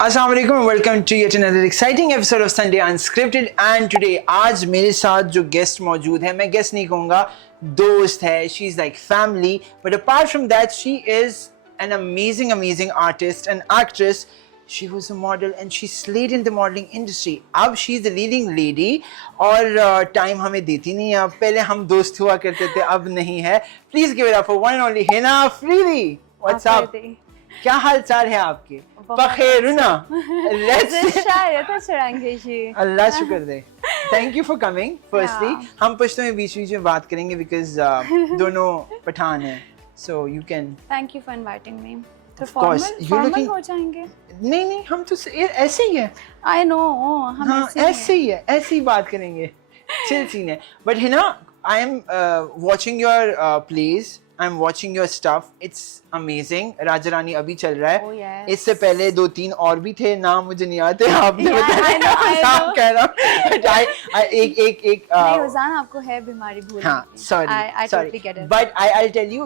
अस्सलाम वालेकुम, welcome to yet another exciting episode of Sunday Unscripted. And today आज मेरे साथ जो गेस्ट मौजूद है, मैं गेस्ट नहीं कहूँगा, दोस्त है। She is like family, but apart from that she is an amazing artist and actress. She was a model and she slayed in the modeling industry. अब she's the leading lady और time हमें देती नहीं है। अब पहले हम दोस्त हुआ करते थे, अब नहीं है। Please give it up for one and only Hina Afridi. What's up? क्या हाल चाल है आपके? बखैरुना। अल्लाह शुक्र दे। Thank you for coming. Firstly, हम पश्तो में बीच में बात करेंगे because दोनों पठान हैं. So you can. Thank you for inviting me. तो formal हो जाएंगे? नहीं, हम तो ऐसे ही है. I know. हम ऐसे ही है, ऐसे ही बात करेंगे. Chill scene है. But Hina, I am watching your plays. I'm watching your stuff. It's amazing. Raja Rani अभी चल रहा है. Oh, yes. इससे पहले 2-3 और भी थे, नाम मुझे नहीं आते. आपने बताया. नाम कह रहा हूँ. एक नहीं, उजान आपको है बीमारी भूल. हाँ, sorry. I totally get it. But I'll tell you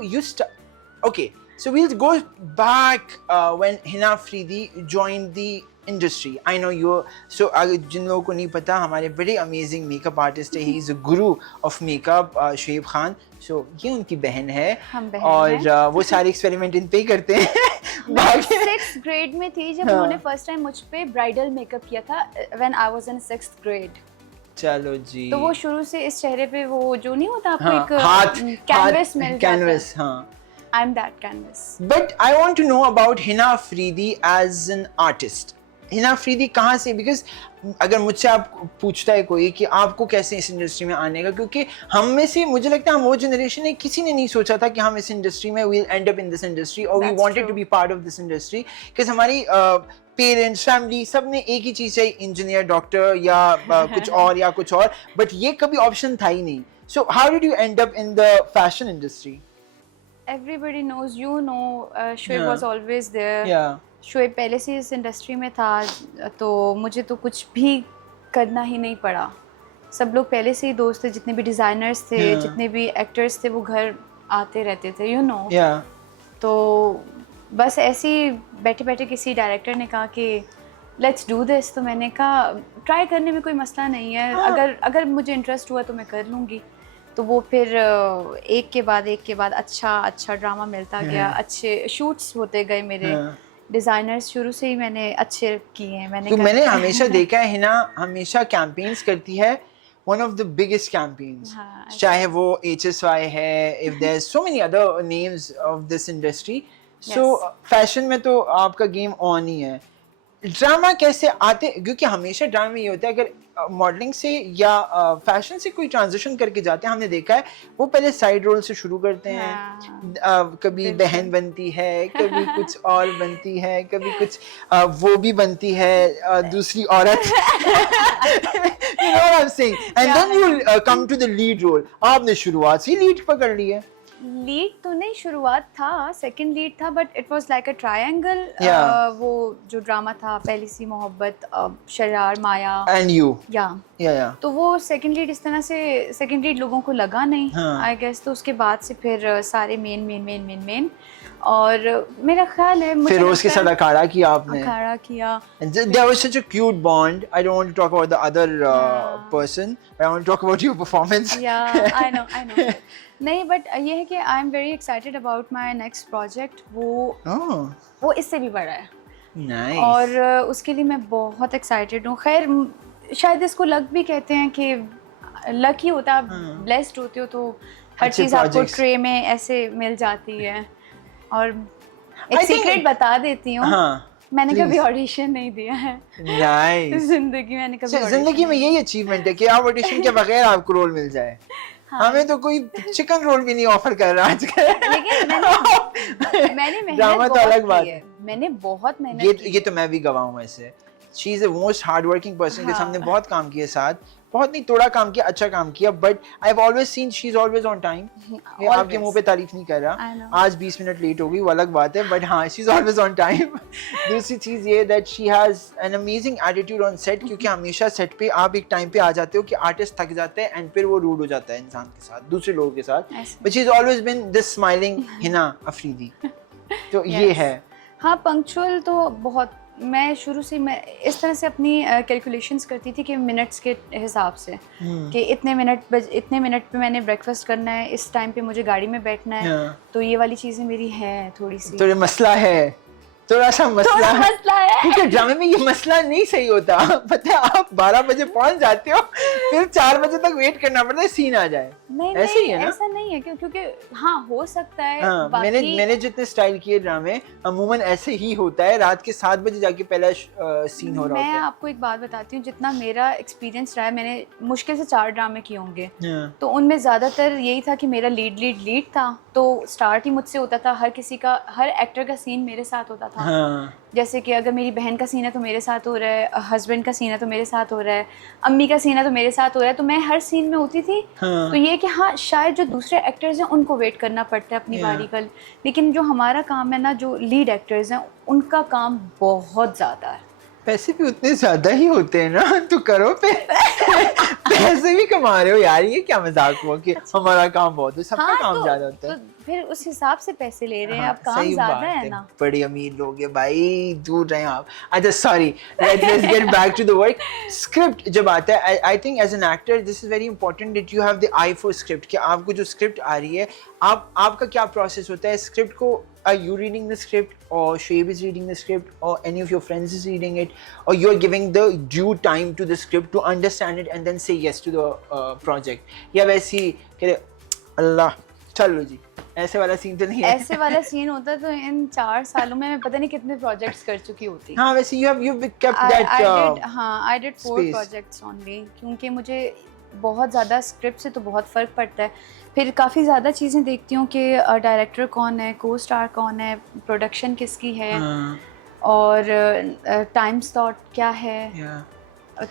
okay. So we'll go back when Hina Afridi joined the industry. I know you. So जिन लोगों को नहीं पता, हमारे बड़े amazing makeup artist है. He is a guru of makeup, Shoaib Khan. So ये उनकी बहन है. हम बहन और वो सारे एक्सपेरिमेंट इन पे ही करते हैं. मैं 6th grade में थी जब उन्होंने फर्स्ट टाइम मुझ पे ब्राइडल मेकअप किया था. When I was in 6th grade. चलो जी. तो वो शुरू से इस चेहरे पे वो जो नहीं होता आपको हाँ, एक कैनवस मिल जाता है. कैनवस, हाँ. I'm that canvas. But I want to know about Hina Afridi as an artist. Hina Afridi कहाँ से? Because अगर मुझसे आप पूछता है कोई कि आपको कैसे इस इंडस्ट्री में आने का, क्योंकि हम में से मुझे लगता है हम वो जनरेशन है, किसी ने नहीं सोचा था कि हम इस इंडस्ट्री में we'll end up in this industry or we wanted to be part of this industry. Because हमारी पेरेंट्स, फैमिली, सब ने एक ही चीज़ चाहिए, इंजीनियर, डॉक्टर या कुछ और, बट ये कभी ऑप्शन था ही नहीं. So how did you end up in the fashion industry? Everybody knows, Shoaib was always there. Yeah. Shoaib पहले से इस इंडस्ट्री में था, तो मुझे तो कुछ भी करना ही नहीं पड़ा. सब लोग पहले से ही दोस्त थे, जितने भी डिज़ाइनर्स थे, जितने भी एक्टर्स थे, वो घर आते रहते थे, तो बस ऐसे ही बैठे बैठे किसी डायरेक्टर ने कहा कि लेट्स डू दिस. तो मैंने कहा ट्राई करने में कोई मसला नहीं है. अगर मुझे इंटरेस्ट हुआ तो मैं कर लूँगी. तो वो फिर एक के बाद अच्छा ड्रामा मिलता गया. अच्छे शूट्स होते गए मेरे. डिजाइनर्स शुरू से ही मैंने अच्छे किए हैं. मैंने हमेशा देखा है हिना हमेशा कैंपेन्स करती है. one of the biggest campaigns, चाहे वो HSY है, if there's so many other names of this industry. So fashion में तो आपका गेम ऑन ही है. ड्रामा कैसे आते, क्योंकि हमेशा ड्रामा में ये होता है, अगर मॉडलिंग से या फैशन से कोई ट्रांजिशन करके जाते हैं, हमने देखा है वो पहले साइड रोल से शुरू करते हैं. कभी बहन बनती है, कभी कुछ और बनती है, कभी कुछ वो भी बनती है, दूसरी औरत. You know what I'm saying? And then you come to the lead role. आपने शुरुआत से लीड पकड़ ली है. लीड तो नहीं, शुरुआत था, सेकंड लीड था, but it was like a triangle. वो जो ड्रामा था, पहली सी मोहब्बत, शरार, माया एंड यू. या तो वो सेकंड लीड इस तरह से सेकंड लीड लोगों को लगा नहीं, आई गेस. तो उसके बाद से फिर सारे मेन और मेरा ख्याल है मुझे फिरोज के साथ अखाड़ा किया आपने. अखाड़ा किया. There was such a cute bond. I don't want to talk about the other person, but I want to talk about your performance. Yeah, I know. नहीं, बट ये है कि I am very excited about my next project. वो इससे भी बड़ा है. Nice. और उसके लिए मैं बहुत एक्साइटेड हूँ. खैर, शायद इसको लक भी कहते हैं कि लक ही होता है. आप ब्लेस्ड होते हो तो हर चीज़ आपको ट्रे में ऐसे मिल जाती है. और एक सीक्रेट बता देती हूँ, मैंने कभी ऑडिशन नहीं दिया है. Nice. जिंदगी में यही अचीवमेंट है कि आप ऑडिशन के बगैर आपको रोल मिल जाए. हमें तो कोई चिकन रोल भी नहीं ऑफर कर रहा आजकल. लेकिन मैंने मेहनत तो अलग बात है. मैंने बहुत मेहनत ये तो मैं भी गवाह हूँ ऐसे. She is the most hardworking person के सामने बहुत काम किया, साथ बहुत नहीं थोड़ा काम किया, अच्छा काम किया. But I've always seen she is always on time. आपके मुंह पे तारीफ नहीं कर रहा. आज 20 मिनट लेट हो गई, वो अलग बात है, बट हाँ, she is always on time. दूसरी चीज़ ये that she has an amazing attitude on set, क्योंकि हमेशा सेट पे आप एक टाइम पे आ जाते हो कि आर्टिस्ट थक जाते हैं एंड फिर वो रूड हो जाता है इंसान के साथ, दूसरे लोगों के साथ. But she has always been this smiling Hina Afridi. तो ये है. हाँ, पंक्चुअल तो बहुत मैं शुरू से मैं इस तरह से अपनी कैलकुलेशंस करती थी कि मिनट्स के हिसाब से कि इतने मिनट पे मैंने ब्रेकफास्ट करना है, इस टाइम पे मुझे गाड़ी में बैठना है। तो ये वाली चीज़ें मेरी हैं थोड़ी सी। तो ये मसला है, थोड़ा सा मसला है क्योंकि ड्रामे में ये मसला नहीं सही होता। पता है आप 12 बजे पहुंच जाते हो, फिर 4 बजे तक वेट करना पड़ता है सीन आ जाए। नहीं ऐसे ही है ना? ऐसा नहीं है क्योंकि हाँ हो सकता है। हाँ, मैंने जितने स्टाइल किए ड्रामे अमूमन ऐसे ही होता है, रात के 7 बजे जाके पहला सीन हो रहा होता है। मैं आपको एक बात बताती हूँ, जितना मेरा एक्सपीरियंस रहा है, मैंने मुश्किल से 4 ड्रामे किए होंगे। तो उनमें ज़्यादातर यही था कि मेरा लीड था, तो स्टार्ट ही मुझसे होता था। हर एक्टर का सीन मेरे साथ होता था। हाँ। जैसे कि अगर मेरी बहन का सीन है तो मेरे साथ हो रहा है, हस्बैंड का सीन है तो मेरे साथ हो रहा है, अम्मी का सीन है तो मेरे साथ हो रहा है, तो मैं हर सीन में होती थी। हाँ। तो ये कि हाँ शायद जो दूसरे एक्टर्स हैं उनको वेट करना पड़ता है अपनी बारी का, लेकिन जो हमारा काम है ना, जो लीड एक्टर्स हैं उनका काम बहुत ज़्यादा है। पैसे भी उतने ज्यादा ही होते हैं ना, तो करो पे पैसे भी कमा रहे हो यार, ये क्या मजाक हुआ कि हमारा काम बहुत है, सबका काम ज्यादा होता है। तो फिर उस हिसाब से पैसे ले रहे हैं। अब काम सही ज्यादा बात है ना। बड़े अमीर लोग हैं भाई, दूर रहे आप। अच्छा sorry, let's get back to the work. Script जब आता है, I think as an actor this is very important that you have the eye for script, कि आपको जो स्क्रिप्ट आ रही है, आपका क्या प्रोसेस होता है स्क्रिप्ट को? Are you reading the script, or Shoaib is reading the script, or any of your friends is reading it, or you're giving the due time to the script to understand it and then say yes to the project? या वैसी कह अल्लाह चलो जी, ऐसे वाला scene तो नहीं है। ऐसे वाला सीन होता तो इन 4 सालों में मैं पता नहीं कितने प्रोजेक्ट्स कर चुकी होती। हाँ वैसे you've kept that I did 4 projects only, क्योंकि मुझे बहुत ज़्यादा स्क्रिप्ट से तो बहुत फ़र्क पड़ता है। फिर काफ़ी ज़्यादा चीज़ें देखती हूँ कि डायरेक्टर कौन है, को स्टार कौन है, प्रोडक्शन किसकी है, और टाइम स्लॉट क्या है।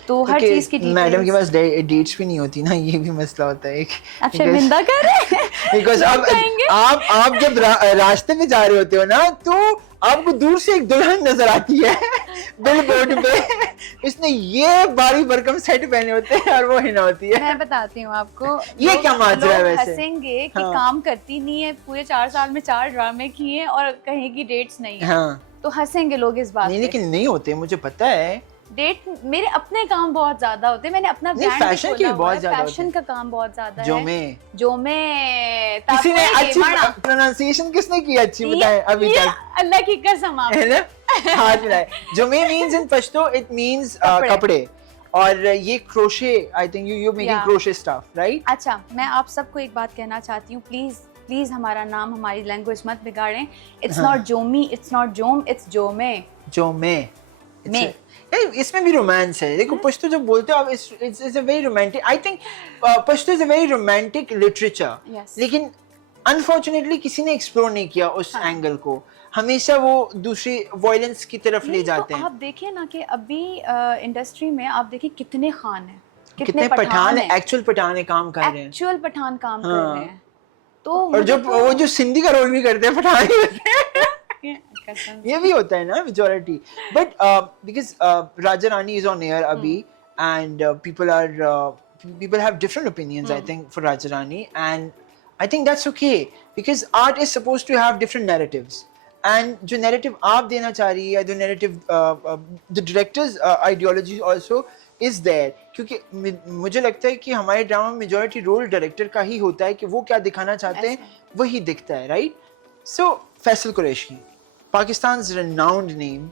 तो हर चीज़ की डिटेल्स। मैडम के पास डेट्स भी नहीं होती ना, ये भी मसला होता है एक। आप शर्मिंदा कर रहे हैं बिकॉज आप जब रास्ते में जा रहे होते हो ना, तो आपको दूर से एक दुल्हन नजर आती है बिल बोर्ड पे, इसने ये बारी भरकम सेट पहने होते हैं और वो हिना होती है। मैं बताती हूँ आपको, ये क्या माजरा है वैसे? हंसेंगे कि काम करती नहीं है, पूरे 4 साल में 4 ड्रामे किए और कहीं की डेट्स नहीं है। हाँ। तो हंसेंगे लोग इस बात पे। नहीं लेकिन नहीं होते, मुझे पता है। डेट मेरे अपने काम बहुत ज्यादा होते हैं, मैंने अपना ब्रांड फैशन की बहुत ज्यादा होते हैं, फैशन का काम बहुत ज्यादा है। जो मैं किसी ने अच्छी प्रोनाउंसिएशन किसने की अच्छी बताए अभी तक? अल्लाह की कसम आप है ना, हाथ मिलाए। जो मैं means in Pashto it means कपड़े, और ये crochet, I think you making crochet stuff, right? अच्छा, मैं आप सबको एक बात कहना चाहती हूँ, प्लीज हमारा नाम, हमारी लैंग्वेज मत बिगाड़ें। It's not Zomi, it's not Zom, it's Zome. इसमें भी रोमांस है। देखो पश्तो जब बोलते हो आप, it's a very romantic, I think Pashto is a very romantic literature, लेकिन अनफॉर्चुनेटली किसी ने एक्सप्लोर नहीं किया उस एंगल को। हमेशा वो दूसरी वॉयलेंस की तरफ ले जाते हैं। आप देखिए ना कि अभी इंडस्ट्री में आप देखिए कितने खान हैं, कितने पठान है, एक्चुअल पठान काम कर रहे हैं, एक्चुअल पठान काम कर रहे हैं। तो और जब वो जो सिंधी का रोल भी करते हैं पठान ही होते हैं। ये भी होता है ना majority, but because Raja Rani is on air अभी, and people have different opinions I think for Raja Rani, and I think that's okay because art is supposed to have different narratives, and जो narrative आप देना चाह रही है, the narrative the director's ideology also is there, क्योंकि मुझे लगता है कि हमारे ड्रामा में मेजॉरिटी रोल डायरेक्टर का ही होता है कि वो क्या दिखाना चाहते हैं वही दिखता है, right? So Faisal Qureshi, Pakistan's renowned name,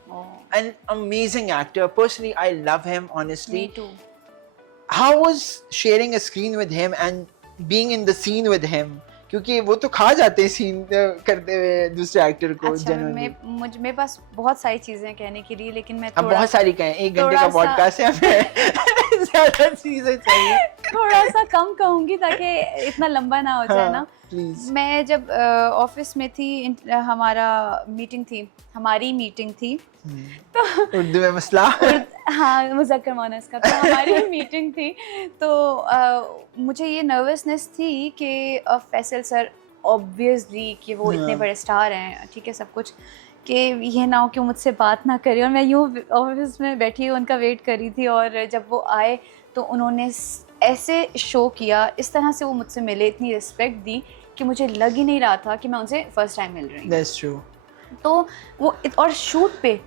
an amazing actor. Personally, I love him, honestly. Me too. How was sharing a screen with him and being in the scene with him? क्योंकि वो तो खा जाते हैं सीन करते हुए दूसरे एक्टर को। अच्छा, मेरे पास बहुत सारी चीजें कहने के लिए, लेकिन मैं अब बहुत सारी कहें, 1 घंटे का पॉडकास्ट है, हमें ज्यादा चीजें चाहिए। थोड़ा सा कम कहूंगी ताकि इतना लंबा ना हो जाए ना। प्लीज। मैं जब ऑफिस में थी, हमारी मीटिंग थी तो उर्दू में मसला, हाँ मुज़क्कर मुअन्नस का, तो हमारी मीटिंग थी, तो मुझे ये नर्वसनेस थी कि फैसल सर ऑब्वियसली कि वो इतने बड़े स्टार हैं, ठीक है सब कुछ, कि ये ना हो कि मुझसे बात ना करे, और मैं यूँ ऑफिस में बैठी उनका वेट कर रही थी, और जब वो आए तो उन्होंने ऐसे शो किया, इस तरह से वो मुझसे मिले, इतनी रिस्पेक्ट दी कि मुझे लग ही नहीं रहा था कि मैं उनसे फर्स्ट टाइम मिल रही हूँ। That's true. तो वो और शूट पे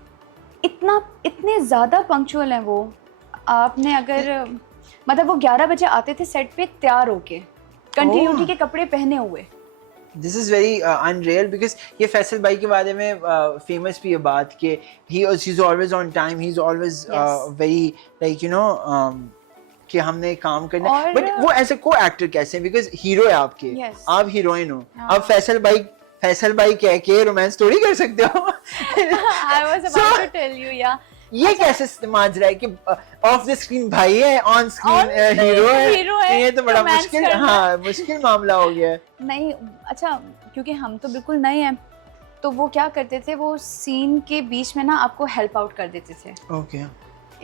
इतने ज़्यादा पंक्चुअल हैं वो। आपने अगर मतलब वो 11 बजे आते थे सेट पे तैयार होके, कंटिन्यूटी के कपड़े पहने हुए। This is very unreal because ये फैसल भाई के बारे में famous भी है बात कि he's always on time, he's always very like you know कि हमने काम करना है। But वो ऐसे को एक्टर कैसे हैं? Because हीरो है आपके, आप हीरोइन हो, आप फैसल भाई कह के रोमांस स्टोरी कर सकते हो। I was about to tell you, yeah. ये कैसे माजरा है कि ऑफ द स्क्रीन भाई है, ऑन स्क्रीन हीरो है। ये तो बड़ा मुश्किल, हाँ मुश्किल मामला हो गया है। नहीं अच्छा, क्योंकि हम तो बिल्कुल नए हैं, तो वो क्या करते थे, वो सीन के बीच में ना आपको हेल्प आउट कर देते थे। ओके।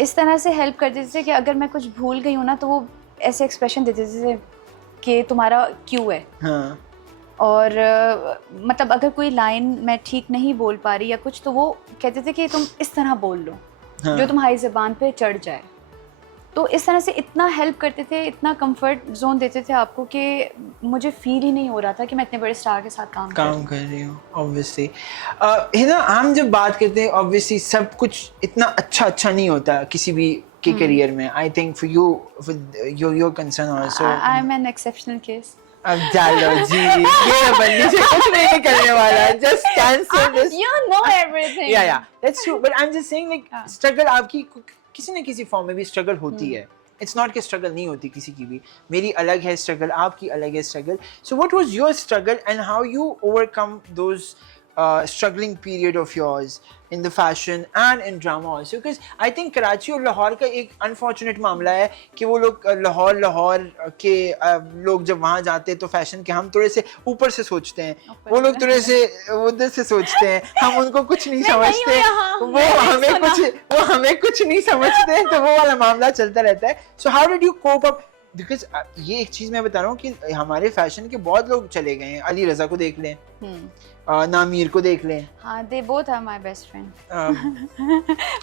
इस तरह से हेल्प कर देते थे कि अगर मैं कुछ भूल गई हूँ ना, तो वो ऐसे एक्सप्रेशन देते थे कि तुम्हारा क्यों है। हाँ। और मतलब अगर कोई लाइन मैं ठीक नहीं बोल पा रही या कुछ, तो वो कहते थे कि तुम इस तरह बोल लो, हाँ। जो तुम्हारी ज़बान पे चढ़ जाए। तो इस तरह से इतना हेल्प करते थे, इतना कंफर्ट जोन देते थे आपको कि मुझे फील ही नहीं हो रहा था कि मैं इतने बड़े स्टार के साथ काम कर रही हूँ। ऑब्वियसली है ना, हम जब बात करते हैं ऑब्वियसली सब कुछ इतना अच्छा नहीं होता किसी भी के करियर में। I think for you your concern also. I am an exceptional case. अब जालो जी, ये बंदी से कुछ नहीं निकलने वाला है। Just cancel this. You know everything. Yeah, that's true. But I'm just saying like struggle आपकी किसी न किसी फॉर्म में भी स्ट्रगल होती है। It's not कि स्ट्रगल नहीं होती किसी की भी। मेरी अलग है स्ट्रगल, आपकी अलग है struggle. So what was your struggle and how you overcome those struggling period of yours in the fashion and in drama also? Because I think Karachi और लाहौर का एक unfortunate मामला है कि वो लोग लाहौर के लोग जब वहाँ जाते हैं तो फैशन के हम थोड़े से ऊपर से सोचते हैं, वो लोग थोड़े से उधर से सोचते हैं, हम उनको कुछ नहीं समझते, वो हमें कुछ नहीं समझते, तो वो वाला मामला चलता रहता है। So how did you cope up? Because ये एक चीज मैं बता रहा हूँ कि हमारे फैशन के बहुत लोग चले गए हैं। अली रजा को देख लें, नामीर को देख लें। हाँ, they both are my best friend.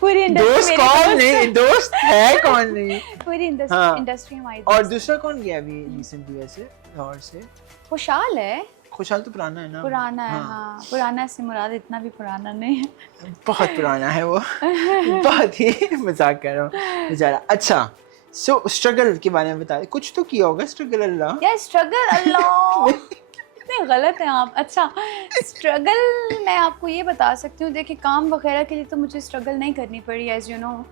पूरी दोस्त कौन नहीं, दोस्त है कौन नहीं, पूरी इंडस्ट्री हमारी। और दूसरा कौन गया अभी रिसेंटली वैसे लाहौर से? खुशहाल है। खुशहाल तो पुराना है ना? पुराना है, हाँ। पुराना से मुराद इतना भी पुराना नहीं है, बहुत पुराना है वो। बहुत ही मजाक कर रहा हूँ बेचारा। अच्छा, सो स्ट्रगल के बारे में बता, कुछ तो किया होगा स्ट्रगल? अल्लाह या स्ट्रगल अल्लाह कितने गलत हैं आप। अच्छा, स्ट्रगल मैं आपको ये बता सकती हूँ, देखिए काम वगैरह के लिए तो मुझे स्ट्रगल नहीं करनी पड़ी, एज यू नो।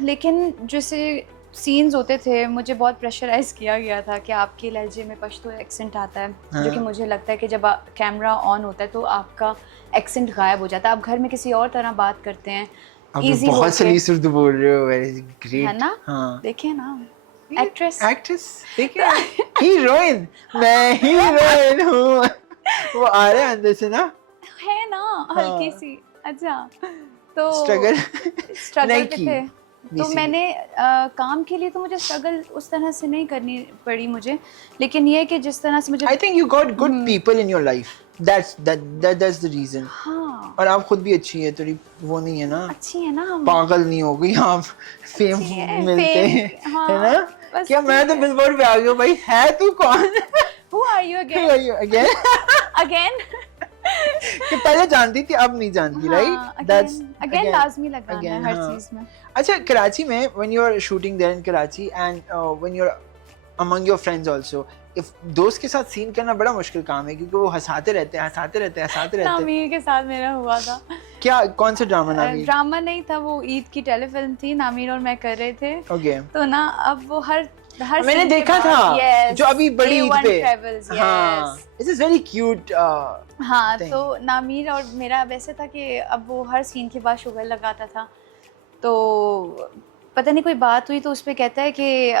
लेकिन जैसे सीन्स होते थे, मुझे बहुत प्रेशराइज किया गया था कि आपके लहजे में पश्तो एक्सेंट आता है, जो कि मुझे लगता है कि जब कैमरा ऑन होता है तो आपका एक्सेंट गायब हो जाता है, आप घर में किसी और तरह बात करते हैं। आप बहुत सलीस उर्दू बोल रहे हो, वेरी ग्रेट है ना? हाँ। देखिए ना, एक्ट्रेस देखिए, हीरोइन, मैं हीरोइन हूँ, वो आ रहे हैं अंदर से ना, है ना, हल्की सी। अच्छा, तो स्ट्रगल पे थे, तो मैंने काम के लिए तो मुझे स्ट्रगल उस तरह से नहीं करनी पड़ी मुझे, लेकिन ये है कि जिस तरह से मुझे I think you got good people in your life. That's the reason. हाँ। और आप खुद भी अच्छी है, थोड़ी वो नहीं है ना, अच्छी है ना, हम पागल नहीं हो गई आप, फेम मिलते हैं, हाँ, है ना? क्या मैं तो बिलबोर्ड पे आ गई हूँ भाई, है तू कौन? Who are you again? Who are you again? Again? कि पहले जानती थी अब नहीं जानती, right? That's again लाज़मी लगाना है हर चीज में। अच्छा, कराची में when you are shooting there in Karachi and when you're among your friends also, if दोस्त के साथ सीन करना बड़ा मुश्किल काम है क्योंकि वो हंसाते रहते हैं। नामीर के साथ मेरा हुआ था। क्या, कौन सा ड्रामा? नामीर ड्रामा नहीं था, वो ईद की टेलीफिल्म थी, नामीर और मैं कर रहे थे। ओके। तो ना अब वो हर मैंने देखा था जो अभी बड़ी ईद पे। हाँ, this is very cute हाँ, तो नामीर और मेरा वैसे था कि अब वो हर सीन के बाद शुगर लगाता था, तो पता नहीं कोई बात हुई तो उस पर कहता है कि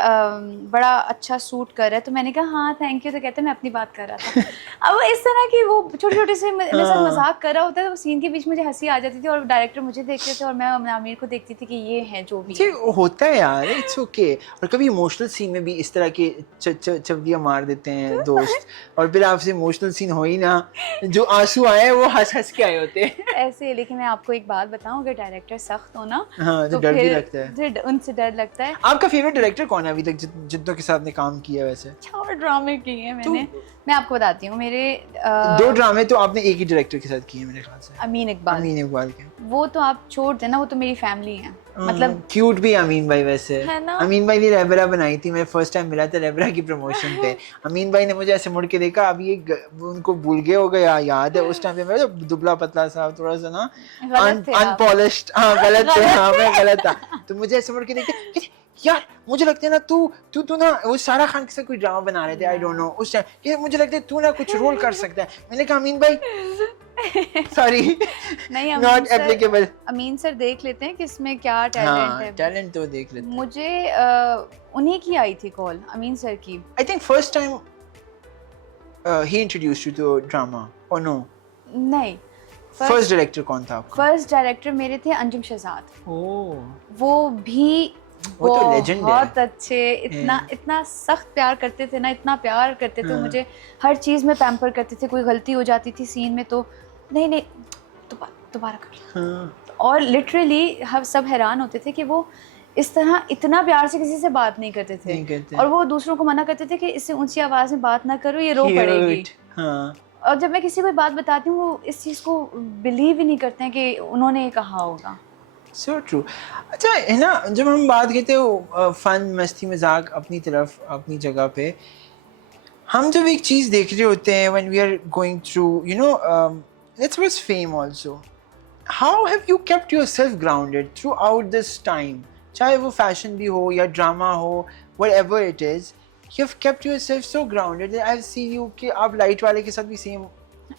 बड़ा अच्छा सूट कर रहा है, तो मैंने कहा हाँ थैंक यू, तो कहता है मैं अपनी बात कर रहा था। अब इस तरह की वो छोटे छोटे से मेरे साथ मजाक कर रहा होता है, तो सीन के बीच मुझे हंसी आ जाती थी और डायरेक्टर मुझे देखते थे और मैं आमिर को देखती थी कि ये है जो भी है। होता है यार, इट्स ओके। और कभी इमोशनल सीन में भी इस तरह के चवदियाँ मार देते हैं दोस्त, और फिर आपसे इमोशनल सीन हो ही ना, जो आंसू आए वो हंस के आए होते हैं ऐसे। लेकिन मैं आपको एक बात बताऊं, अगर डायरेक्टर सख्त हो ना तो डर भी लगता है। उनसे डर लगता है। आपका फेवरेट डायरेक्टर कौन है अभी तक जितनों के साथ आपने काम किया है वैसे? और ड्रामे किए हैं मैंने। मैं आपको बताती हूँ, मेरे 2 ड्रामे तो आपने एक ही डायरेक्टर के साथ किए हैं मेरे ख्याल से। अमीन इकबाल के। वो तो आप छोड़ देना, वो तो मेरी फैमिली है। मतलब क्यूट भी अमीन भाई वैसे है ना? अमीन भाई ने रेबरा बनाई थी, मैं फर्स्ट टाइम मिला था रेबरा की प्रमोशन पे। अमीन भाई ने मुझे ऐसे मुड़ के देखा, अभी ये उनको भूल गए हो गया याद है उस टाइम पे मैं तो दुबला पतला सा थोड़ा सा ना अनपॉलिश्ड। हाँ गलत थे, हाँ मैं गलत था। तो मुझे ऐसे मुड़ के देखते यार मुझे लगता है ना तू ना वो सारा खान के साथ कोई ड्रामा बना रहे थे, आई डोंट नो उस टाइम, ये मुझे लगता है तू ना कुछ रोल कर सकता है। मैंने कहा अमीन भाई सॉरी नहीं, नॉट एप्लीकेबल। अमीन सर देख लेते हैं कि इसमें क्या टैलेंट है, टैलेंट तो देख लेते हैं। मुझे उन्हीं की आई थी कॉल, अमीन सर की। आई थिंक फर्स्ट टाइम ही इंट्रोड्यूस्ड यू टू ड्रामा और नो? नहीं, फर्स्ट डायरेक्टर कौन था आपका? फर्स्ट डायरेक्टर मेरे थे अंजुम शहजाद। वो भी वो तो लेजेंड है। बहुत अच्छे, इतना सख्त प्यार करते थे ना, इतना प्यार करते थे मुझे, हर चीज में पैम्पर करते थे। कोई गलती हो जाती थी सीन में तो नहीं दोबारा कर। और लिटरली हम सब हैरान होते थे कि वो इस तरह इतना प्यार से किसी से बात नहीं करते थे। और वो दूसरों को मना करते थे कि इससे ऊंची आवाज में बात ना करो, ये रो पड़ेगी। और जब मैं किसी को बात बताती हूँ वो इस चीज को बिलीव ही नहीं करते हैं कि उन्होंने ये कहा होगा। So true. अच्छा है ना, जब हम बात करते हो फन मस्ती मजाक अपनी तरफ अपनी जगह पे, हम जब एक चीज़ देख रहे होते हैं when we are going through you know let's suppose fame also, how have you kept yourself grounded throughout this time? चाहे वो फैशन भी हो या ड्रामा हो, whatever it is, you have kept yourself so grounded that I've seen you कि आप light वाले के साथ भी सेम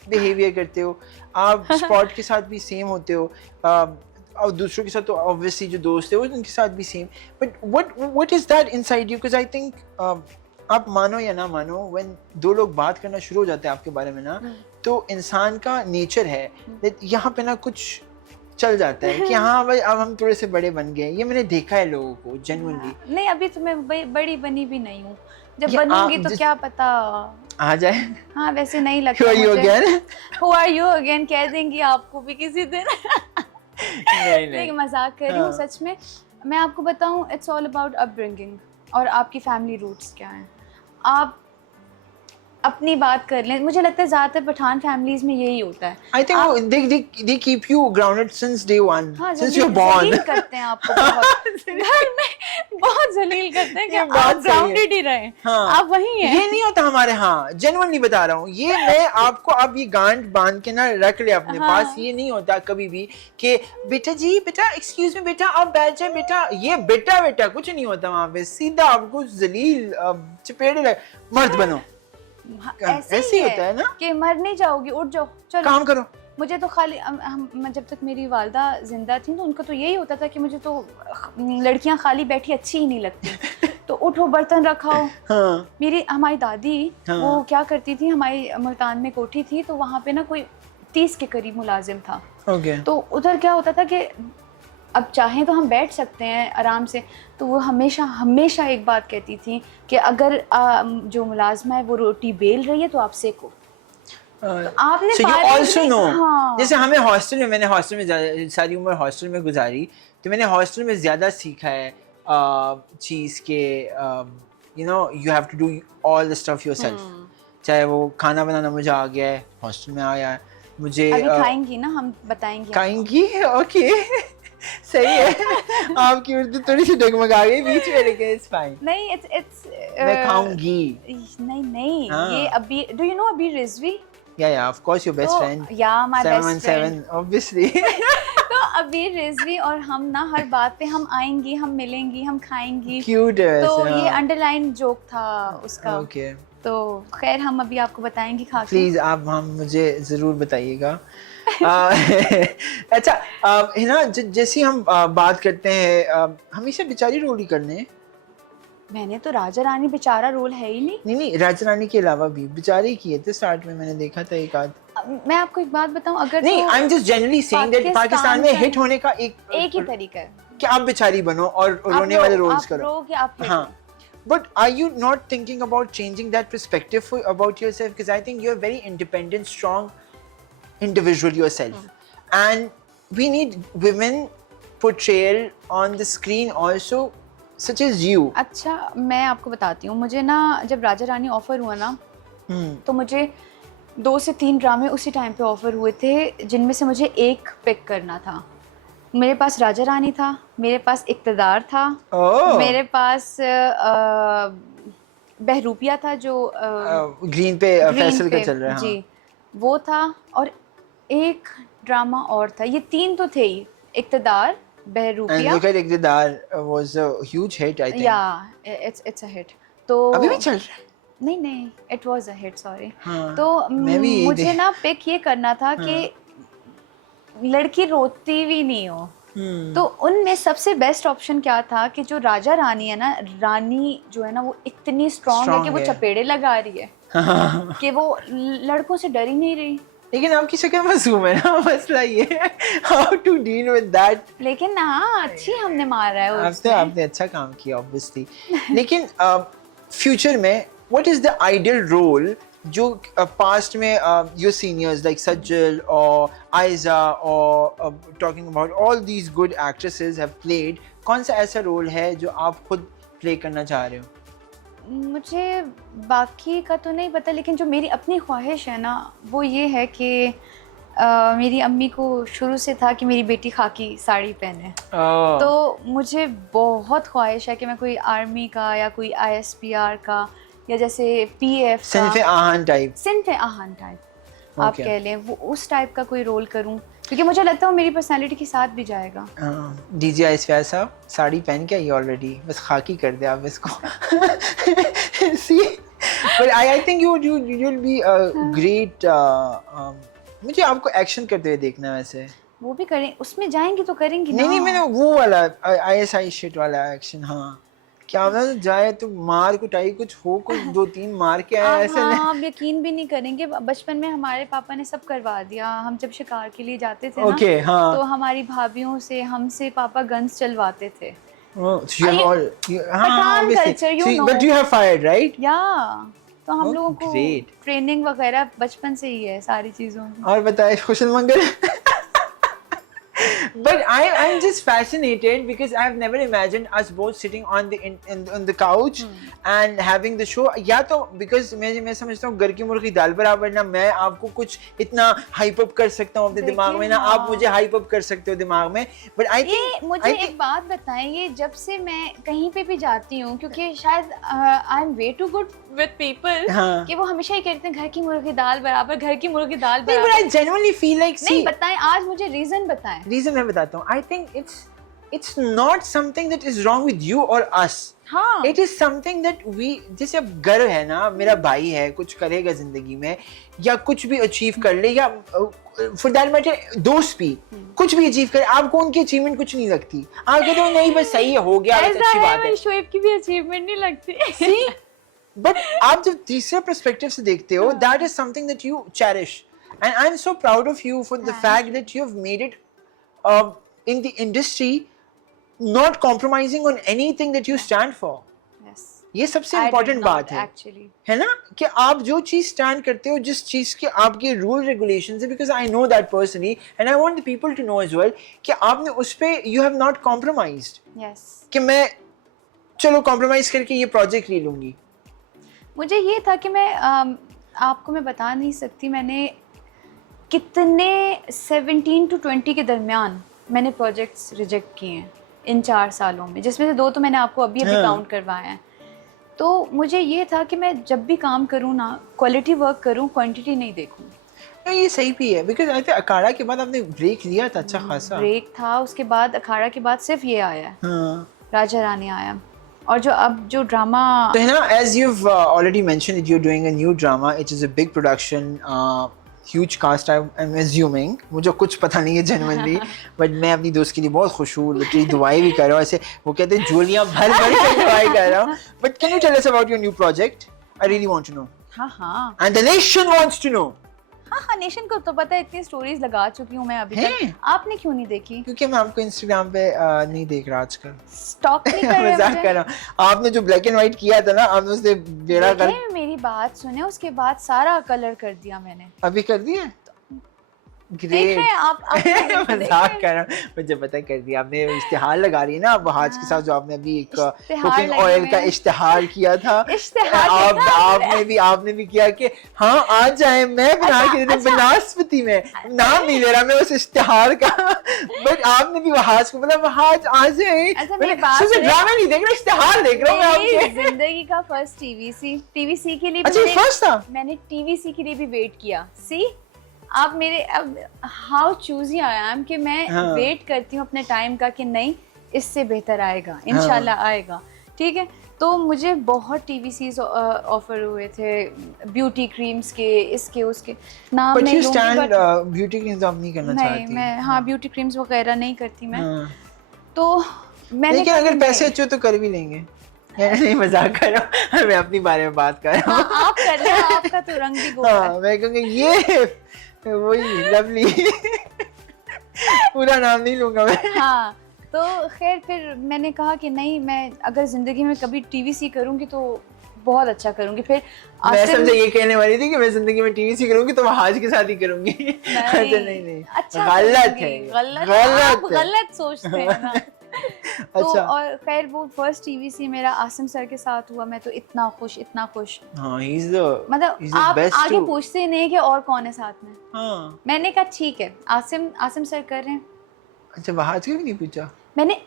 बिहेवियर करते हो, आप स्पॉट के साथ भी सेम होते हो, और दूसरों के साथ तो ऑब्वियसली जो दोस्त है वो उनके साथ भी same. But what is that inside you? Because I think आप मानो या ना मानो, व्हेन 2 लोग बात करना शुरू हो जाते हैं आपके बारे में ना, तो इंसान का नेचर है यहाँ पे ना कुछ चल जाता है कि हाँ भाई अब हम थोड़े से बड़े बन गए। ये मैंने देखा है लोगों को जेन्युइनली। नहीं अभी तो मैं बड़ी बनी भी नहीं हूँ, जब बनूंगी तो क्या पता आ जाए। हाँ वैसे नहीं लगता मुझे। Who are you again कह देंगी आपको भी किसी दिन। नहीं मजाक कर रही हूँ सच में। मैं आपको बताऊँ, इट्स ऑल अबाउट अपब्रिंगिंग और आपकी फैमिली रूट्स क्या हैं। आप अपनी बात कर लें, मुझे लगता है ज्यादातर पठान फैमिलीज में यही होता है। I think they keep you grounded since day one, since you're born. जलील करते हैं आपको बहुत घर में बहुत जलील करते हैं कि आप ग्राउंडेड ही रहें। आप वहीं हैं। ये नहीं होता हमारे यहाँ, जेन्युइनली बता रहा हूँ। ये मैं आपको अब ये गांठ बांध के ना रख ले अपने पास। ये नहीं होता कभी भी कि बेटा जी बेटा एक्सक्यूज मी बेटा आप बैठ जाए बेटा, ये बेटा कुछ नहीं होता वहाँ पे। सीधा आपको जलील चपेड़े लगे, मर्द बनो। ऐसे ही होता है ना कि मर नहीं जाओगी, उठ जाओ चलो काम करो। मुझे तो खाली जब तक मेरी वालदा जिंदा थी तो उनका तो यही होता था कि मुझे तो लड़कियां खाली बैठी अच्छी ही नहीं लगती। तो उठो बर्तन रखाओ। मेरी हमारी दादी वो क्या करती थी, हमारी मुल्तान में कोठी थी तो वहाँ पे ना कोई 30 के करीब मुलाजिम था। तो उधर क्या होता था कि अब चाहें तो हम बैठ सकते हैं आराम से, तो वो हमेशा एक बात कहती थी कि अगर जो मुलाजमा है वो रोटी बेल रही है तो आप सेको। तो आपने so you also know, जैसे हमें हॉस्टल में, मैंने हॉस्टल में सारी उम्र हॉस्टल में गुजारी, तो मैंने हॉस्टल में ज़्यादा सीखा है चीज़ के you know you have to do all the stuff yourself. चाहे वो खाना बनाना मुझे आ गया है, हॉस्टल में आया है मुझे। अभी खाएंगी ना, हम बताएंगे। खाएंगी ओके सही है। आपकी उर्दू थोड़ी सी डगमगा गई बीच में, लेकिन इट्स फाइन। नहीं इट्स मैं खाऊंगी। नहीं ये अभी डू यू नो अभी Rizvi? Yeah, of course, your best friend. Yeah, my best friend. 717, obviously. तो अभी रिजवी और हम ना हर बात पे हम आएंगी, हम मिलेंगी, हम खाएंगी। Cute है तो वैसे, ये अंडरलाइन जोक था उसका। Okay. तो खैर हम अभी आपको बताएंगे खा के। Please आप हम मुझे ज़रूर बताइएगा। अच्छा है ना, जैसे हम बात करते हैं हमेशा बेचारी रोल ही करने हैं। मैंने तो राजा रानी बेचारा रोल है ही नहीं राजा रानी के अलावा भी बेचारी किए थे स्टार्ट में, मैंने देखा था एक आध। मैं आपको एक बात बताऊं, अगर नहीं I am just generally saying that Pakistan में हिट होने का एक ही तरीका है कि आप बेचारी बनो और रोने वाले रोल्स करो। हाँ, but are you not thinking about changing that perspective about yourself? Because I think you're a very independent, strong individual yourself, and we need women portrayal on the screen also, such as you? अच्छा, मैं आपको बताती हूँ, मुझे ना जब Raja Rani offer हुआ ना, तो मुझे 2 से 3 ड्रामे उसी टाइम पे ऑफर हुए थे, जिनमें से मुझे एक पिक करना था। मेरे पास राजा रानी था, मेरे पास इक़्तिदार था, मेरे पास बहरूपिया था जो ग्रीन पे फैसल का चल रहा है। जी, वो था, और एक ड्रामा और था। ये 3 तो थे ही, इक़्तिदार, बहरूपिया। And look at इक़्तिदार was a huge hit, I think. Yeah, it's a hit. तो अभी भी चल रहा है? नहीं, it was a hit, sorry. हाँ, तो मैं भी मुझे ना पिक ये करना था कि लड़की रोती भी नहीं हो। तो उनमें सबसे बेस्ट ऑप्शन क्या था कि जो राजा रानी है ना, रानी जो है ना वो इतनी स्ट्रॉन्ग है कि वो चपेड़े लगा रही है कि वो लड़कों से डर ही नहीं रही। लेकिन आपकी शक्ल मासूम है ना, मसला ये है how to deal with that. लेकिन हाँ, अच्छी हमने मारा है उसमें। आपने अच्छा काम किया ऑब्वियसली। लेकिन फ्यूचर में what is the ideal role जो पास्ट में योर सीनियर्स लाइक सज्जल और आयजा और talking about all these good actresses have played, कौन सा ऐसा रोल है जो आप खुद प्ले करना चाह रहे हो? मुझे बाकी का तो नहीं पता, लेकिन जो मेरी अपनी ख्वाहिश है ना वो ये है कि मेरी अम्मी को शुरू से था कि मेरी बेटी खाकी साड़ी पहने। तो मुझे बहुत ख्वाहिश है कि मैं कोई आर्मी का या कोई ISPR का या जैसे PF का, सिन्फ़े आहान टाइप आप कह लें, वो उस टाइप का कोई रोल करूं, क्योंकि मुझे लगता है वो मेरी पर्सनालिटी के साथ भी जाएगा। DJ ISPR साहब साड़ी पहन के आई ऑलरेडी, बस खाकी कर दे आप इसको। See, but I think you'll be a great. मुझे आपको एक्शन करते हुए देखना है वैसे। वो भी करें, उसमें जाएंगी तो करेंगी ना। नहीं मैंने वो वाला ISI शिट वाला एक्शन। हाँ, क्या पता जाए तो मार कुटाई कुछ हो, कुछ 2-3 मार के आए ऐसे नहीं। आप यकीन भी नहीं करेंगे, बचपन में हमारे पापा ने सब करवा दिया। हम जब शिकार के लिए जाते थे ना, हाँ। तो हमारी भाभियों से हमसे पापा गन्स चलवाते थे। So you have all, culture, you know. But you have fired, right? Yeah. तो हम लोगों को great. ट्रेनिंग वगैरह बचपन से ही है सारी चीज़ों की। और बताए खुशल मंगल। But I'm just fascinated because I've never imagined us both sitting on the couch and having the show. या तो because मैं समझता हूँ घर की मुर्गी दाल बराबर ना, मैं आपको कुछ इतना हाइप अप कर सकता हूँ अपने दिमाग में ना, आप मुझे हाइप अप कर सकते हो दिमाग में। But I think मुझे एक बात बताएं, ये जब से मैं कहीं पे भी जाती हूँ, क्योंकि शायद I am way too good with people कि वो हमेशा ही कहते हैं घर की मुर्गी दाल बराबर, घर की मुर्गी दाल बराबर। But I genuinely feel like, नहीं बताएं, आज मुझे रीजन बताएं। रीजन मैं बताता हूँ। I think it's not something that is wrong with you or us. हाँ। It is something that we, जैसे अब गर्व है ना, मेरा भाई है, कुछ करेगा जिंदगी में या कुछ भी अचीव कर ले, या for that matter दोस्त भी कुछ भी अचीव करे, आपको उनकी अचीवमेंट कुछ नहीं लगती। आप कहते हो नहीं बस सही है, हो गया, अच्छी बात है। शोएब की भी अचीवमेंट नहीं लगती। See? But आप जब तीसरे पर्सपेक्टिव से देखते हो, that is something that you cherish, and I'm so proud of you for the fact that you have made it in the industry, not compromising on anything that you stand for. Yes. ये सबसे important बात है, actually. है ना, कि आप जो चीज स्टैंड करते हो, जिस चीज के आपके रूल रेगुलेशंस है, because I know that personally and I want the people to know as well कि आपने उस पे you have not compromised. Yes. कि मैं चलो compromise करके ये project ले लूँगी। मुझे ये था कि मैं आपको मैं बता नहीं सकती मैंने कितने 17 to 20 के दरमियान मैंने प्रोजेक्ट्स रिजेक्ट किए हैं इन 4 सालों में, जिसमें से 2 तो मैंने आपको अभी काउंट करवाए हैं। तो मुझे ये था कि मैं जब भी काम करूँ ना, क्वालिटी वर्क करूँ, क्वांटिटी नहीं देखूँ। ये सही भी है, बिकॉज आई थिंक अखाड़ा के बाद आपने ब्रेक लिया था अच्छा खासा। ब्रेक था, उसके बाद अखाड़ा के बाद सिर्फ ये आया है, राजा रानी आया, और जो अब जो ड्रामा, तो है ना, as you've already mentioned that you're doing a new drama, it is a big production, huge cast, I'm assuming, मुझे कुछ पता नहीं है genuinely, but मैं अपनी दोस्त के लिए बहुत खुश हूँ, लिटरली दुआएं भी कर रहा हूँ, ऐसे वो कहते हैं झोलियाँ भर भर के दुआएं कर रहा हूँ। But can you tell us about your new project? I really want to know. हाँ, and the nation wants to know. हाँ, नेशन को तो पता है, इतनी स्टोरीज लगा चुकी हूँ मैं अभी तक। आपने क्यों नहीं देखी? क्योंकि मैं आपको इंस्टाग्राम पे नहीं देख रहा आजकल, स्टॉक नहीं कर रहे। मजाक कर रहा हूँ। आपने जो ब्लैक एंड व्हाइट किया था ना, आपने उससे बेड़ा कर, मेरी बात सुने, उसके बाद सारा कलर कर दिया मैंने। अभी कर दिया? ग्रेट। आप मजाक कर रहा हूँ, मुझे पता कर दिया आपने। इश्तिहार लगा रही है ना आप हाज के साथ, जो आपने अभी एक कुकिंग ऑयल का इश्तिहार किया था। आपने भी किया कि हाँ आ जाए, मैं बना के दे दूं बनास्पति में। नाम नहीं ले रहा मैं उस इश्तिहार का, बट आपने भी वहाज को बोला वहाज आ जाए। ड्रामा नहीं देख रहा, इश्तिहार देख रहा हूँ मैं आपके। जिंदगी का फर्स्ट टीवीसी के लिए फर्स्ट था। मैंने टीवीसी के लिए भी वेट किया। सी आप मेरे अब हाउ चूजी आई एम कि मैं वेट करती हूँ अपने टाइम का कि नहीं इससे बेहतर आएगा, इंशाल्लाह आएगा, ठीक है। तो मुझे बहुत टीवीसीज ऑफर हुए थे, ब्यूटी क्रीम्स के, इसके उसके नाम नहीं लूंगी, बट ब्यूटी क्रीम्स आप नहीं करना चाहती? नहीं, मैं ब्यूटी क्रीम्स वगैरह नहीं करती मैं। तो मैंने, लेकिन अगर पैसे अच्छे तो कर भी लेंगे। नहीं मजाक कर रहा हूँ, मैं अपनी बारे में बात कर रहा हूँ। आप कर रहे हो, आपका तो रंग भी गोरा है। मैं कहूँगा ये वही लवली पूरा नाम नहीं लूंगा मैं। हाँ, तो खैर फिर मैंने कहा कि नहीं, मैं अगर जिंदगी में कभी टीवीसी करूंगी तो बहुत अच्छा करूंगी। फिर मैं समझा ये कहने वाली थी कि मैं जिंदगी में टीवीसी करूंगी तो हाज के साथ ही करूंगी। नहीं, अच्छा गलत है, गलत सोचते हैं ना। तो और खैर वो फर्स्ट टीवीसी मेरा आसिम सर के साथ हुआ। मैं तो इतना खुश। हाँ, he's the मतलब आप आगे पूछते ही नहीं कि और कौन है साथ में। हाँ। मैंने कहा ठीक है, आसिम सर कर रहे हैं। अच्छा, वहाज का भी नहीं पूछा? मैंने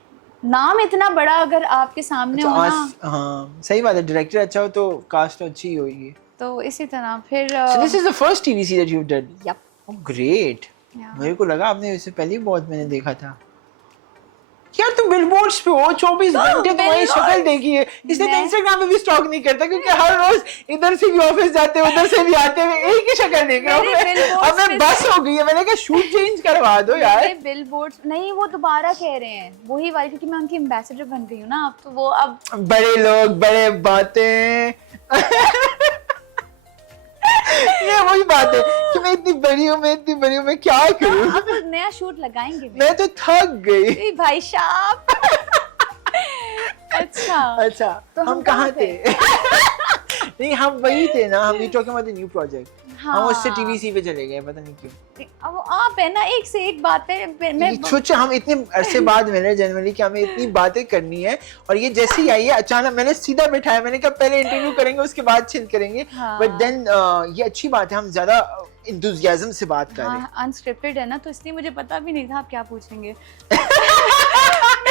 नाम इतना बड़ा अगर आपके सामने हो ना। हाँ सही बात है, डायरेक्टर अच्छा हो तो कास्ट अच्छी होगी। तो इसी तरह फिर So this is the first TVC that you've done? Yep. Oh great. मेरे को लगा आपने इससे पहले बहुत मैंने देखा था। यार तुम बिलबोर्ड्स पे हो 24 घंटे, तुम्हारी शक्ल देखी है। इसलिए तो इंस्टाग्राम पे भी स्टॉक नहीं करता, क्योंकि हर रोज इधर से भी ऑफिस जाते हैं, उधर से भी आते हैं, एक ही शक्ल देख रहा हूँ। अब मैं बस हो गई है, मैंने कहा शूट चेंज करवा दो यार। बिलबोर्ड्स नहीं, वो दोबारा कह रहे हैं वही वाली, क्योंकि मैं उनकी एम्बेसडर बन गई हूँ ना अब। तो वो अब बड़े लोग बड़े बातें ये वही बात है कि मैं इतनी बड़ी हूँ, मैं क्या करूँ। अब नया शूट लगाएंगे। मैं तो थक गई भाई साहब। अच्छा तो हम कहाँ थे? नहीं हम वही थे ना, हम we talking about the new project. हम उससे टीवीसी पे चले गए, पता नहीं क्यों। अब आप है ना, एक से एक बातें। मैं सोचा हम इतने अरसे बाद मिले जनवरी कि हमें इतनी बातें करनी है, और ये जैसे ही आई है अचानक मैंने सीधा बिठाया। मैंने कहा पहले इंटरव्यू करेंगे उसके बाद चिल करेंगे। बट देन ये अच्छी बात है, हम ज्यादा इंथुसियाज्म से बात कर रहे हैं। अनस्क्रिप्टेड है ना, तो इसलिए मुझे पता भी नहीं था आप क्या पूछेंगे।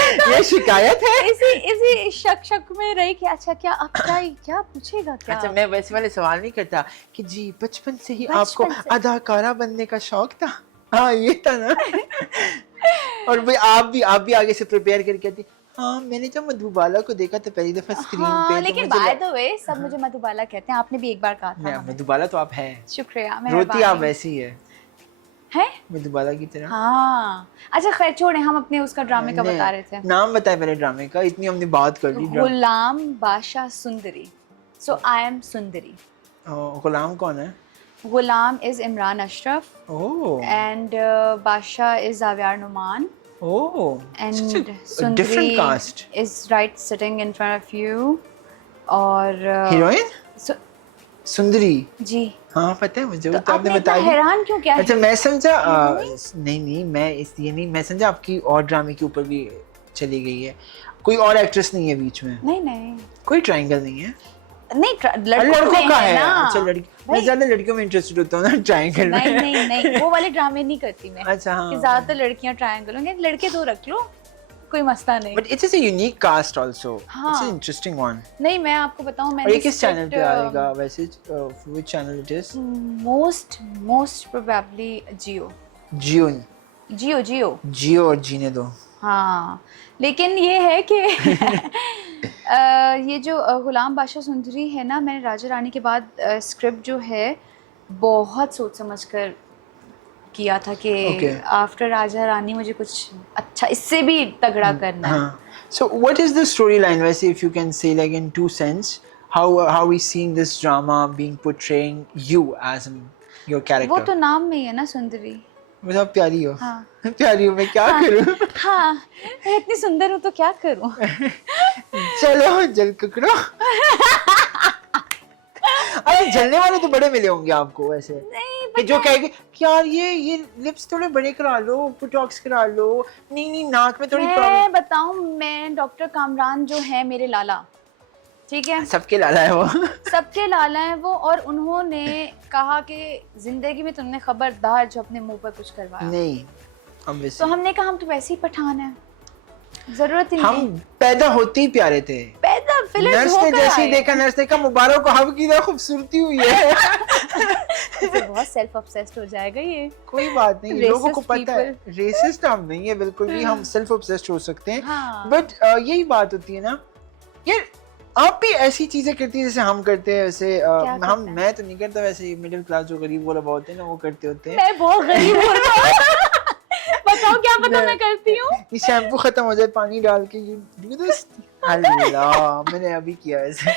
ये शिकायत है। इसी शक में रही कि अच्छा क्या अब क्या पूछेगा क्या। अच्छा, मैं वैसे वाले सवाल नहीं करता कि जी बचपन से ही आपको अदाकारा बनने का शौक था? हाँ ये था ना। और भाई आप भी आगे से प्रिपेयर करके आती। हाँ मैंने जब मधुबाला को देखा था पहली दफा स्क्रीन पे, लेकिन बाय द वे सब मुझे मधुबाला कहते हैं। आपने भी एक बार कहा था। मधुबाला तो आप है। शुक्रिया। रोती आप वैसी है मधुबाला की तरह। हाँ अच्छा खैर छोड़े, हम अपने उसका ड्रामे का बता रहे थे। नाम बताए पहले ड्रामे का, इतनी हमने बात कर ली। गुलाम बादशाह सुंदरी। सो आई एम सुंदरी। गुलाम कौन है? गुलाम इज इमरान अशरफ। एंड बादशाह is Xavier Numan. And Sundari is right sitting in front of you. और हीरोइन सुंदरी जी। हाँ पता है मुझे, तो आपने बताया। हैरान क्यों क्या? अच्छा मैं समझा नहीं मैं इसलिए नहीं, मैं समझा आपकी और ड्रामे के ऊपर भी चली गई है। कोई और एक्ट्रेस नहीं है बीच में? नहीं कोई ट्रायंगल नहीं है? नहीं लड़कों का है ना। अच्छा मैं ज्यादा लड़कियों में इंटरेस्टेड होता हूँ ना ट्रायंगल में। नहीं वो वाले ड्रामे नहीं करती मैं। अच्छा हाँ, कि ज्यादातर लड़कियां ट्रायंगल होंगे, लड़के दो रख लो, कोई मसला नहीं। But it is a unique cast also. हाँ. It's an interesting one. नहीं मैं आपको बताऊं, मैंने ये किस चैनल पे आएगा वैसे? Which channel it is? Most probably Jio और जीने दो। हाँ लेकिन ये है कि ये जो गुलाम बादशाह सुंदरी है ना, मैंने राजा रानी के बाद स्क्रिप्ट जो है बहुत सोच समझ कर किया था कि आफ्टर राजा रानी मुझे कुछ अच्छा इससे भी तगड़ा करना है। So what is the storyline वैसे, if you can say like in 2 cents, how we seeing this drama being portraying you as your character? वो तो नाम में ही है ना सुंदरी। मतलब प्यारी हो। हाँ। प्यारी हो, मैं क्या करूं? हाँ मैं इतनी सुंदर हूँ तो क्या करूं? चलो जल कुकड़ो। अरे जलने वाले तो बड़े मिले होंगे आपको वैसे। नहीं कि जो कहेगी कि यार ये लिप्स थोड़े बड़े करा लो, बोटॉक्स करा लो, नहीं नाक में थोड़ी मैं प्रॉब्लम। बताऊं, मैं डॉक्टर कामरान जो है मेरे लाला, ठीक है, सबके लाला है वो। सबके लाला है वो, और उन्होंने कहा कि जिंदगी में तुमने खबरदार जो अपने मुंह पर कुछ करवाया। नहीं तो obviously। हमने कहा हम तो वैसे ही पठान है, जरूरत ही हम नहीं। पैदा होते ही प्यारे थे। पैदा फिलर्स नर्स ने होकर जैसे ही आए। देखा, नर्स ने कहा मुबारक हो, हम की खूबसूरती हुई है। इससे बहुत सेल्फ ऑब्सेस्ड हो जाएगा ये। कोई बात नहीं, Racist लोगों को पता है रेसिस्ट हम नहीं है बिल्कुल भी, हम सेल्फ ऑब्सेस्ड हो सकते हैं। हाँ। बट यही बात होती है ना यार, आप भी ऐसी चीजें करती है जैसे हम करते हैं वैसे। क्या हम करते हैं? मैं तो नहीं करता, वैसे मिडिल क्लास जो गरीब वो लोग होते हैं ना वो करते होते हैं। मैं बहुत गरीब हूँ बताओ क्या पता मैं करती हूँ। ये शैम्पू खत्म हो जाए, पानी डाल के यू डू दिस। अल्लाह, मैंने अभी किया ऐसे।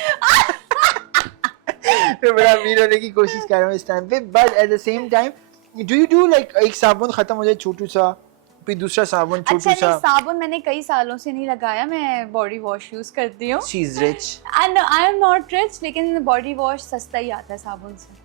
मैं बड़ा अमीर होने की कोशिश कर रहा हूँ इस टाइम पे, but at the same time do you do like एक साबुन खत्म हो जाए छोटू सा, फिर दूसरा साबुन छोटू अच्छा नहीं, सा। साबुन मैंने कई सालों से नहीं लगाया, मैं बॉडी वॉश यूज करती हूँ। She is rich. And I am not rich, लेकिन बॉडी वॉश सस्ता ही आता है साबुन से।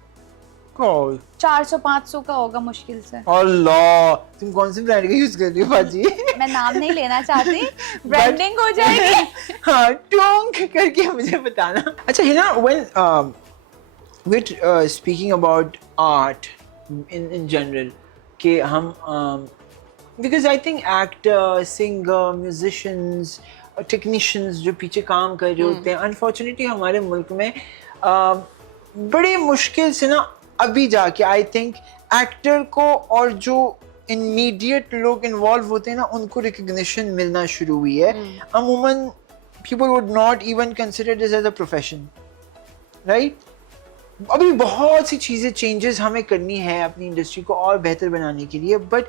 कौन? 400-500 का होगा मुश्किल से। अल्लाह, तुम कौन सी ब्रांड का यूज कर रही हो बाजी? मैं नाम नहीं लेना चाहती, ब्रांडिंग हो जाएगी। हाँ, टोंक करके मुझे बताना। अच्छा Hina, when we're speaking about art in general, कि हम because I think actor, singer, musicians, technicians जो पीछे काम कर रहे होते हैं, unfortunately हमारे मुल्क में बड़ी मुश्किल से ना अभी जाके आई थिंक एक्टर को और जो इमीडिएट लोग इन्वॉल्व होते हैं ना उनको रिकग्निशन मिलना शुरू हुई है। अमूमन people would not even consider this as a profession, right? अभी बहुत सी चीज़ें चेंजेस हमें करनी है अपनी इंडस्ट्री को और बेहतर बनाने के लिए, बट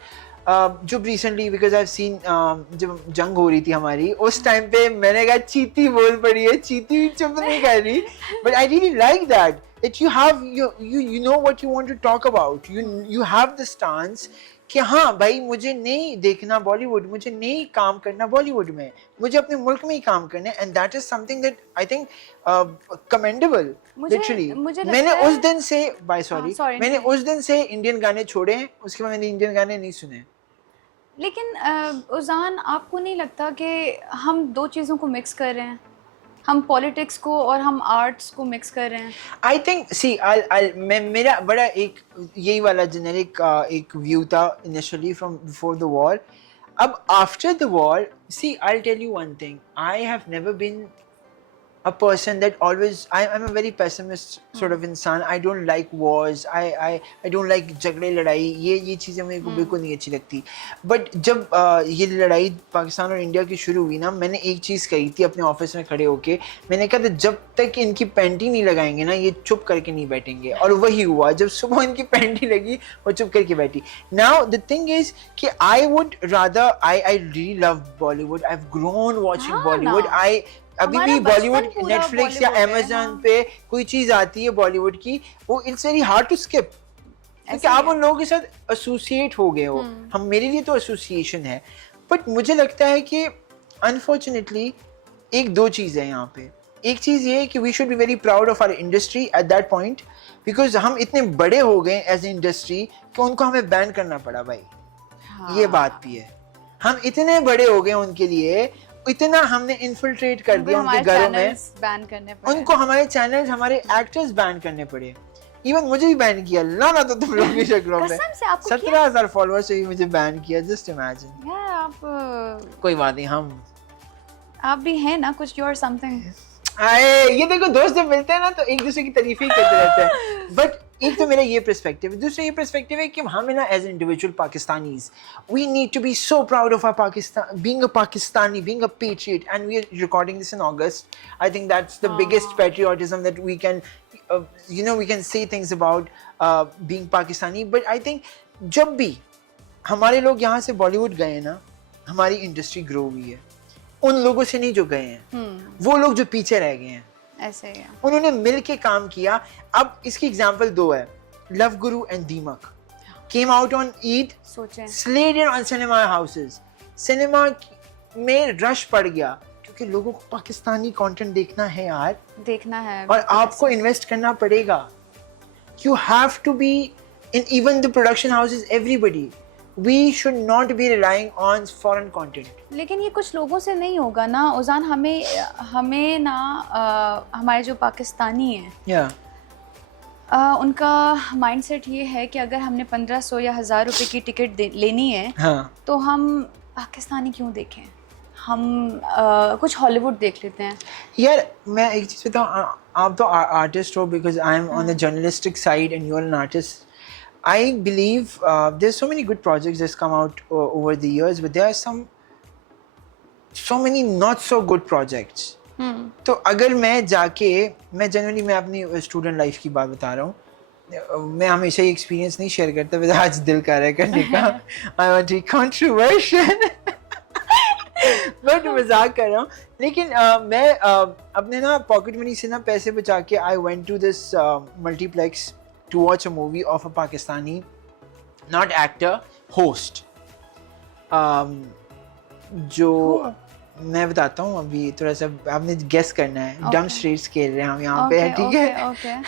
जो रिसेंटली बिकॉज आई सीन जब जंग हो रही थी हमारी उस टाइम पे मैंने कहा चीती बोल पड़ी है, चीती भी चुप नहीं कर रही, but I really like that that you have you know what you want to talk about, you have the stance कि हाँ भाई मुझे नहीं देखना बॉलीवुड, मुझे नहीं काम करना बॉलीवुड में, मुझे अपने मुल्क में ही काम करना है, and that is something that I think commendable literally. मैंने उस दिन से मैंने उस दिन से इंडियन गाने छोड़े हैं, उसके बाद मैंने इंडियन गाने नहीं सुने। लेकिन उजान, आपको नहीं लगता कि हम दो चीज़ों को मिक्स कर रहे हैं, हम पॉलिटिक्स को और हम आर्ट्स को मिक्स कर रहे हैं? आई थिंक सी मेरा बड़ा एक यही वाला जेनेरिक एक व्यू था initially from before the war. अब after the war, see I tell you one thing, I have never been a person that always I'm a very pessimist sort of इंसान। I don't like wars, I don't like झगड़े लड़ाई, ये चीज़ें मेरे को बिल्कुल नहीं अच्छी लगती। बट जब ये लड़ाई पाकिस्तान और इंडिया की शुरू हुई ना, मैंने एक चीज़ कही थी अपने ऑफिस में खड़े होके, मैंने कहा था जब तक इनकी पैंटी नहीं लगाएंगे ना ये चुप करके नहीं बैठेंगे, और वही हुआ, जब सुबह इनकी पैंटी लगी वो चुप करके बैठी। नाउ द थिंग इज कि I would rather I really love Bollywood, I have grown watching Bollywood. I अभी भी बॉलीवुड नेटफ्लिक्स या अमेज़न पे कोई चीज आती है बॉलीवुड की, वो it's very hard to skip, क्योंकि आप उन लोगों के साथ एसोसिएट हो गए हो। हम मेरे लिए तो एसोसिएशन है, बट मुझे लगता है कि अनफॉर्चुनेटली एक दो चीज़ है यहाँ पे। एक चीज़ ये है कि we should be very proud of our industry at that point, because हम इतने बड़े हो गए एज ए इंडस्ट्री कि उनको हमें बैन करना पड़ा भाई। हाँ। ये बात भी है, हम इतने बड़े हो गए उनके लिए, इतना हमने इन्फिल्ट्रेट कर दिया उनके घरों में, बैन करने पड़े, उनको हमारे चैनल्स, हमारे एक्टर्स बैन करने पड़े। इवन मुझे भी बैन किया, लाना तो तुम लोग की शक्लों में। 17,000 फॉलोअर्स से भी मुझे बैन किया, जस्ट इमेजिन। यार आप कोई बात नहीं, आप भी हैं ना कुछ, यू आर समथिंग। आए ये देखो, दोस्त जब मिलते हैं ना तो एक दूसरे की तारीफ ही करते रहते हैं। बट एक तो मेरा ये पर्सपेक्टिव है, दूसरा ये पर्सपेक्टिव है कि हम ना as individual Pakistanis we need to be so proud of our Pakistan, being a Pakistani, being a patriot, and we are recording this in August. I think that's the biggest patriotism that we can we can say things about being Pakistani. But I think जब भी हमारे लोग यहाँ से बॉलीवुड गए ना, हमारी industry grow हुई है। उन लोगों से नहीं जो गए हैं, वो लोग जो पीछे रह गए हैं, ऐसे ही है। उन्होंने मिल के काम किया। अब इसकी एग्जांपल दो है, लव गुरु एंड दीमक came out on Eid, slayed it on cinema houses. Cinema में रश पड़ गया क्योंकि लोगों को पाकिस्तानी कंटेंट देखना है यार, देखना है, और आपको इन्वेस्ट करना पड़ेगा। You have to be and even the production houses, everybody. We should not be relying on foreign content. लेकिन ये कुछ लोगों से नहीं होगा ना उजान, हमें ना हमारे जो पाकिस्तानी हैं Yeah. उनका माइंडसेट ये है कि अगर हमने 1500 या 1000 रुपए की टिकट लेनी है हाँ. तो हम पाकिस्तानी क्यों देखें, हम कुछ हॉलीवुड देख लेते हैं. यार मैं एक चीज़ बताऊँ, आप तो आर्टिस्ट हो, because I am on the journalistic side and you are an artist. I believe there's so many good projects that's come out over the years, but there are so many not so good projects. तो अगर मैं जाके, मैं generally मैं अपनी student life की बात बता रहा हूँ, मैं हमेशा ये एक्सपीरियंस नहीं शेयर करता, बस आज दिल कर रहा है करने का. I want to controversial but मजाक कर रहा हूँ. लेकिन मैं अपने ना पॉकेट मनी से ना पैसे बचा के I went to this multiplex to watch a movie of a Pakistani, not actor, host. जो मैं बताता हूँ अभी, थोड़ा सा आपने गेस करना है. डम स्ट्रीट्स खेल रहे हैं हम यहाँ पे, ठीक है.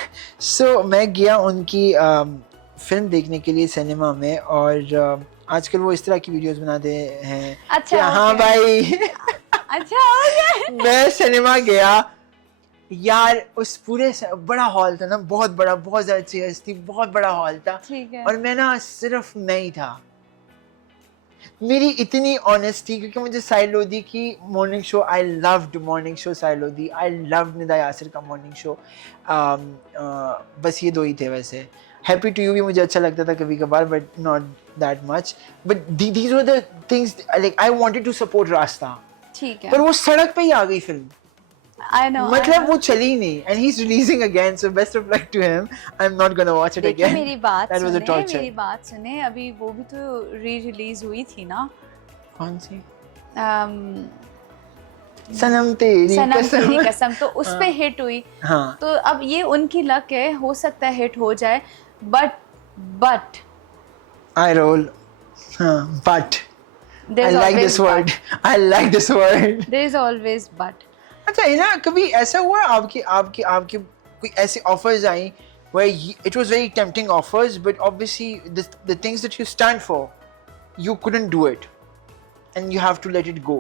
सो मैं गया उनकी फिल्म देखने के लिए सिनेमा में, और आजकल वो इस तरह की वीडियोस बनाते हैं. अच्छा, हाँ भाई. अच्छा. मैं सिनेमा गया यार, उस पूरे बड़ा हॉल था ना, बहुत बड़ा, बहुत ज़्यादा चेयर्स थी, बहुत बड़ा हॉल था. ठीक है. और मैं ना सिर्फ मैं ही था. मेरी इतनी ऑनेस्टी, क्योंकि मुझे साहिल लोधी की morning show, I loved morning show Sahil Lodhi, I loved Nida Yasir का मॉर्निंग शो. बस ये दो ही थे. वैसे हैप्पी टू यू भी मुझे अच्छा लगता था कभी कभार, but not that much. But these were the things, like I wanted to support Raasta. ठीक है. पर वो सड़क पे ही आ गई फिल्म. I know, मतलब वो चली नहीं, and he's releasing again, so best of luck to him. I'm not gonna watch it again. मेरी बात That was a torture. मेरी बात सुने, अभी वो भी तो री-रिलीज हुई थी ना. कौन सी? सनम तेरी कसम, तो उस पे हिट हुई. हाँ. तो अब ये उनकी लक है, हो सकता है हिट हो जाए, but I roll. हाँ, but I like this word. I like this word. There is always but. अच्छा है ना, कभी ऐसा हुआ आपके कोई ऐसे offers I where it was very tempting offers, but obviously the things that you stand for, you couldn't do it, and you have to let it go.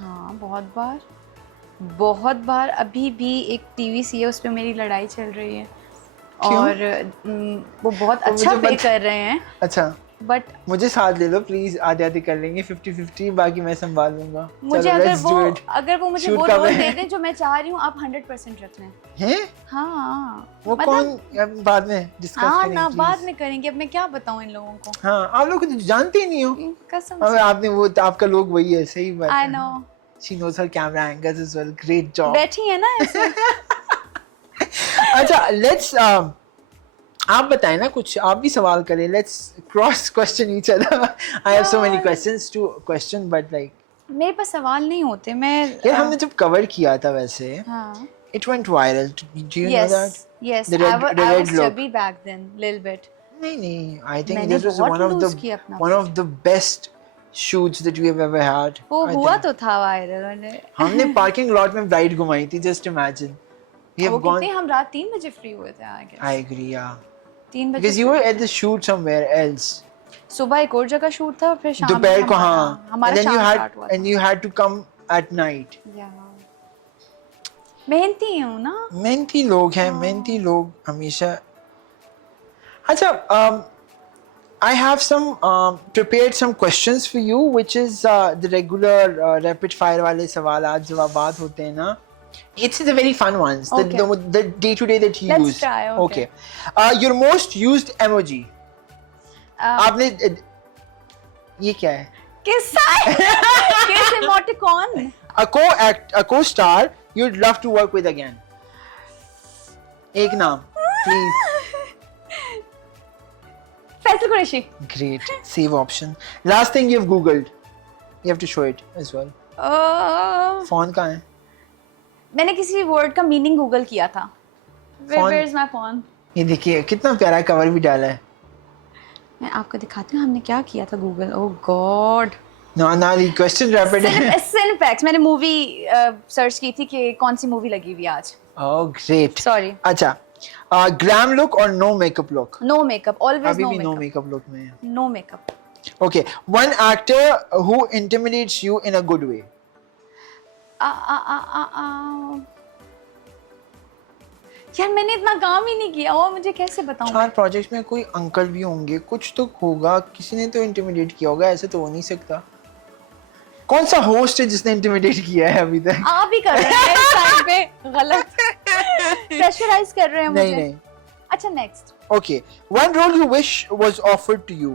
हाँ, बहुत बार. अभी भी एक टीवी सी है, उस पे मेरी लड़ाई चल रही है. क्यों? और वो बहुत अच्छा पे कर रहे हैं. अच्छा. बट मुझे साथ ले लो प्लीज, आधे कर लेंगे 50-50, बाकी मैं संभाल लूंगा. मुझे अगर वो मुझे वो रोल दे दें जो मैं चाह रही हूँ, आप 100% रख लें. हैं? हाँ. वो कौन बाद में डिस्कस हाँ करेंगे. ना, बाद में करेंगे. अब मैं क्या बताऊँ इन लोगों को. हाँ, आप लोग तो जानते ही नहीं हो. कसम अब से. आपने वो आपका लोग वही है. सही बात है. I know. She knows her camera angles as well. Great job. बैठी है ना ऐसे. अच्छा, let's आप बताएं ना कुछ, आप भी सवाल करें. Let's cross question each other. I have so many questions to question, but like मेरे पास सवाल नहीं होते. मैं यार हमने जब कवर किया था वैसे, हाँ. it went viral. Do you know that? Yes. The red I was look. chubby back then, little bit. नहीं, I think मैंने this was बहुत lose किया अपना. one of the best shoots that we have ever had. वो I हुआ think. तो था viral. हमने पार्किंग लॉट में ब्राइड घुमाई थी. Just imagine. We have वो gone. कितने, हम रात 3 बजे फ्री हुए थे. I guess. I agree, yeah. 3 बजे. Because you were at the shoot somewhere else. सुबह एक और जगह शूट था, फिर शाम दोपहर को. हाँ. हमारा And then शाम स्टार्ट हुआ. and you had to come at night. मेहनती हूँ ना. मेहनती लोग हैं, मेहनती लोग हमेशा. अच्छा, I have prepared some questions for you, which is the regular rapid fire वाले सवालात जवाबात होते हैं ना. It's the very fun ones, the day to day that you use. Let's try. Okay. Your most used emoji. आपने ये क्या है? किस emoticon? A co-star you'd love to work with again. एक नाम, please. Faisal Qureshi. Great. Save option. Last thing you've googled. You have to show it as well. Phone कहाँ है? मैंने किसी वर्ड का मीनिंग गूगल किया था. Where is my phone? ये देखिए कितना प्यारा कवर भी डाला है. मैं आपको दिखाती हूँ हमने क्या किया था गूगल. ओह गॉड. ना क्वेश्चन रैपिड है. सिनेफैक्स. मैंने मूवी सर्च की थी कि कौन सी मूवी लगी हुई आज. Oh great. सॉरी. अच्छा, ग्लैम लुक और no makeup look? No makeup, always अभी नो भी नो मेकअप, मेकअप लुक में है. No makeup. Okay, one actor who intimidates you in a good way. यार मैंने इतना काम ही नहीं किया और मुझे कैसे बताऊं. 4 प्रोजेक्ट में कोई अंकल भी होंगे, कुछ तो होगा, किसी ने तो इंटिमिडेट किया होगा, ऐसे तो हो नहीं सकता. कौन सा होस्ट है जिसने इंटिमिडेट किया है अभी तक? आप ही कर रहे हैं इस टाइम पे. गलत. प्रेशराइज कर रहे हैं मुझे. नहीं. अच्छा next. Okay, one role you wish was offered to you.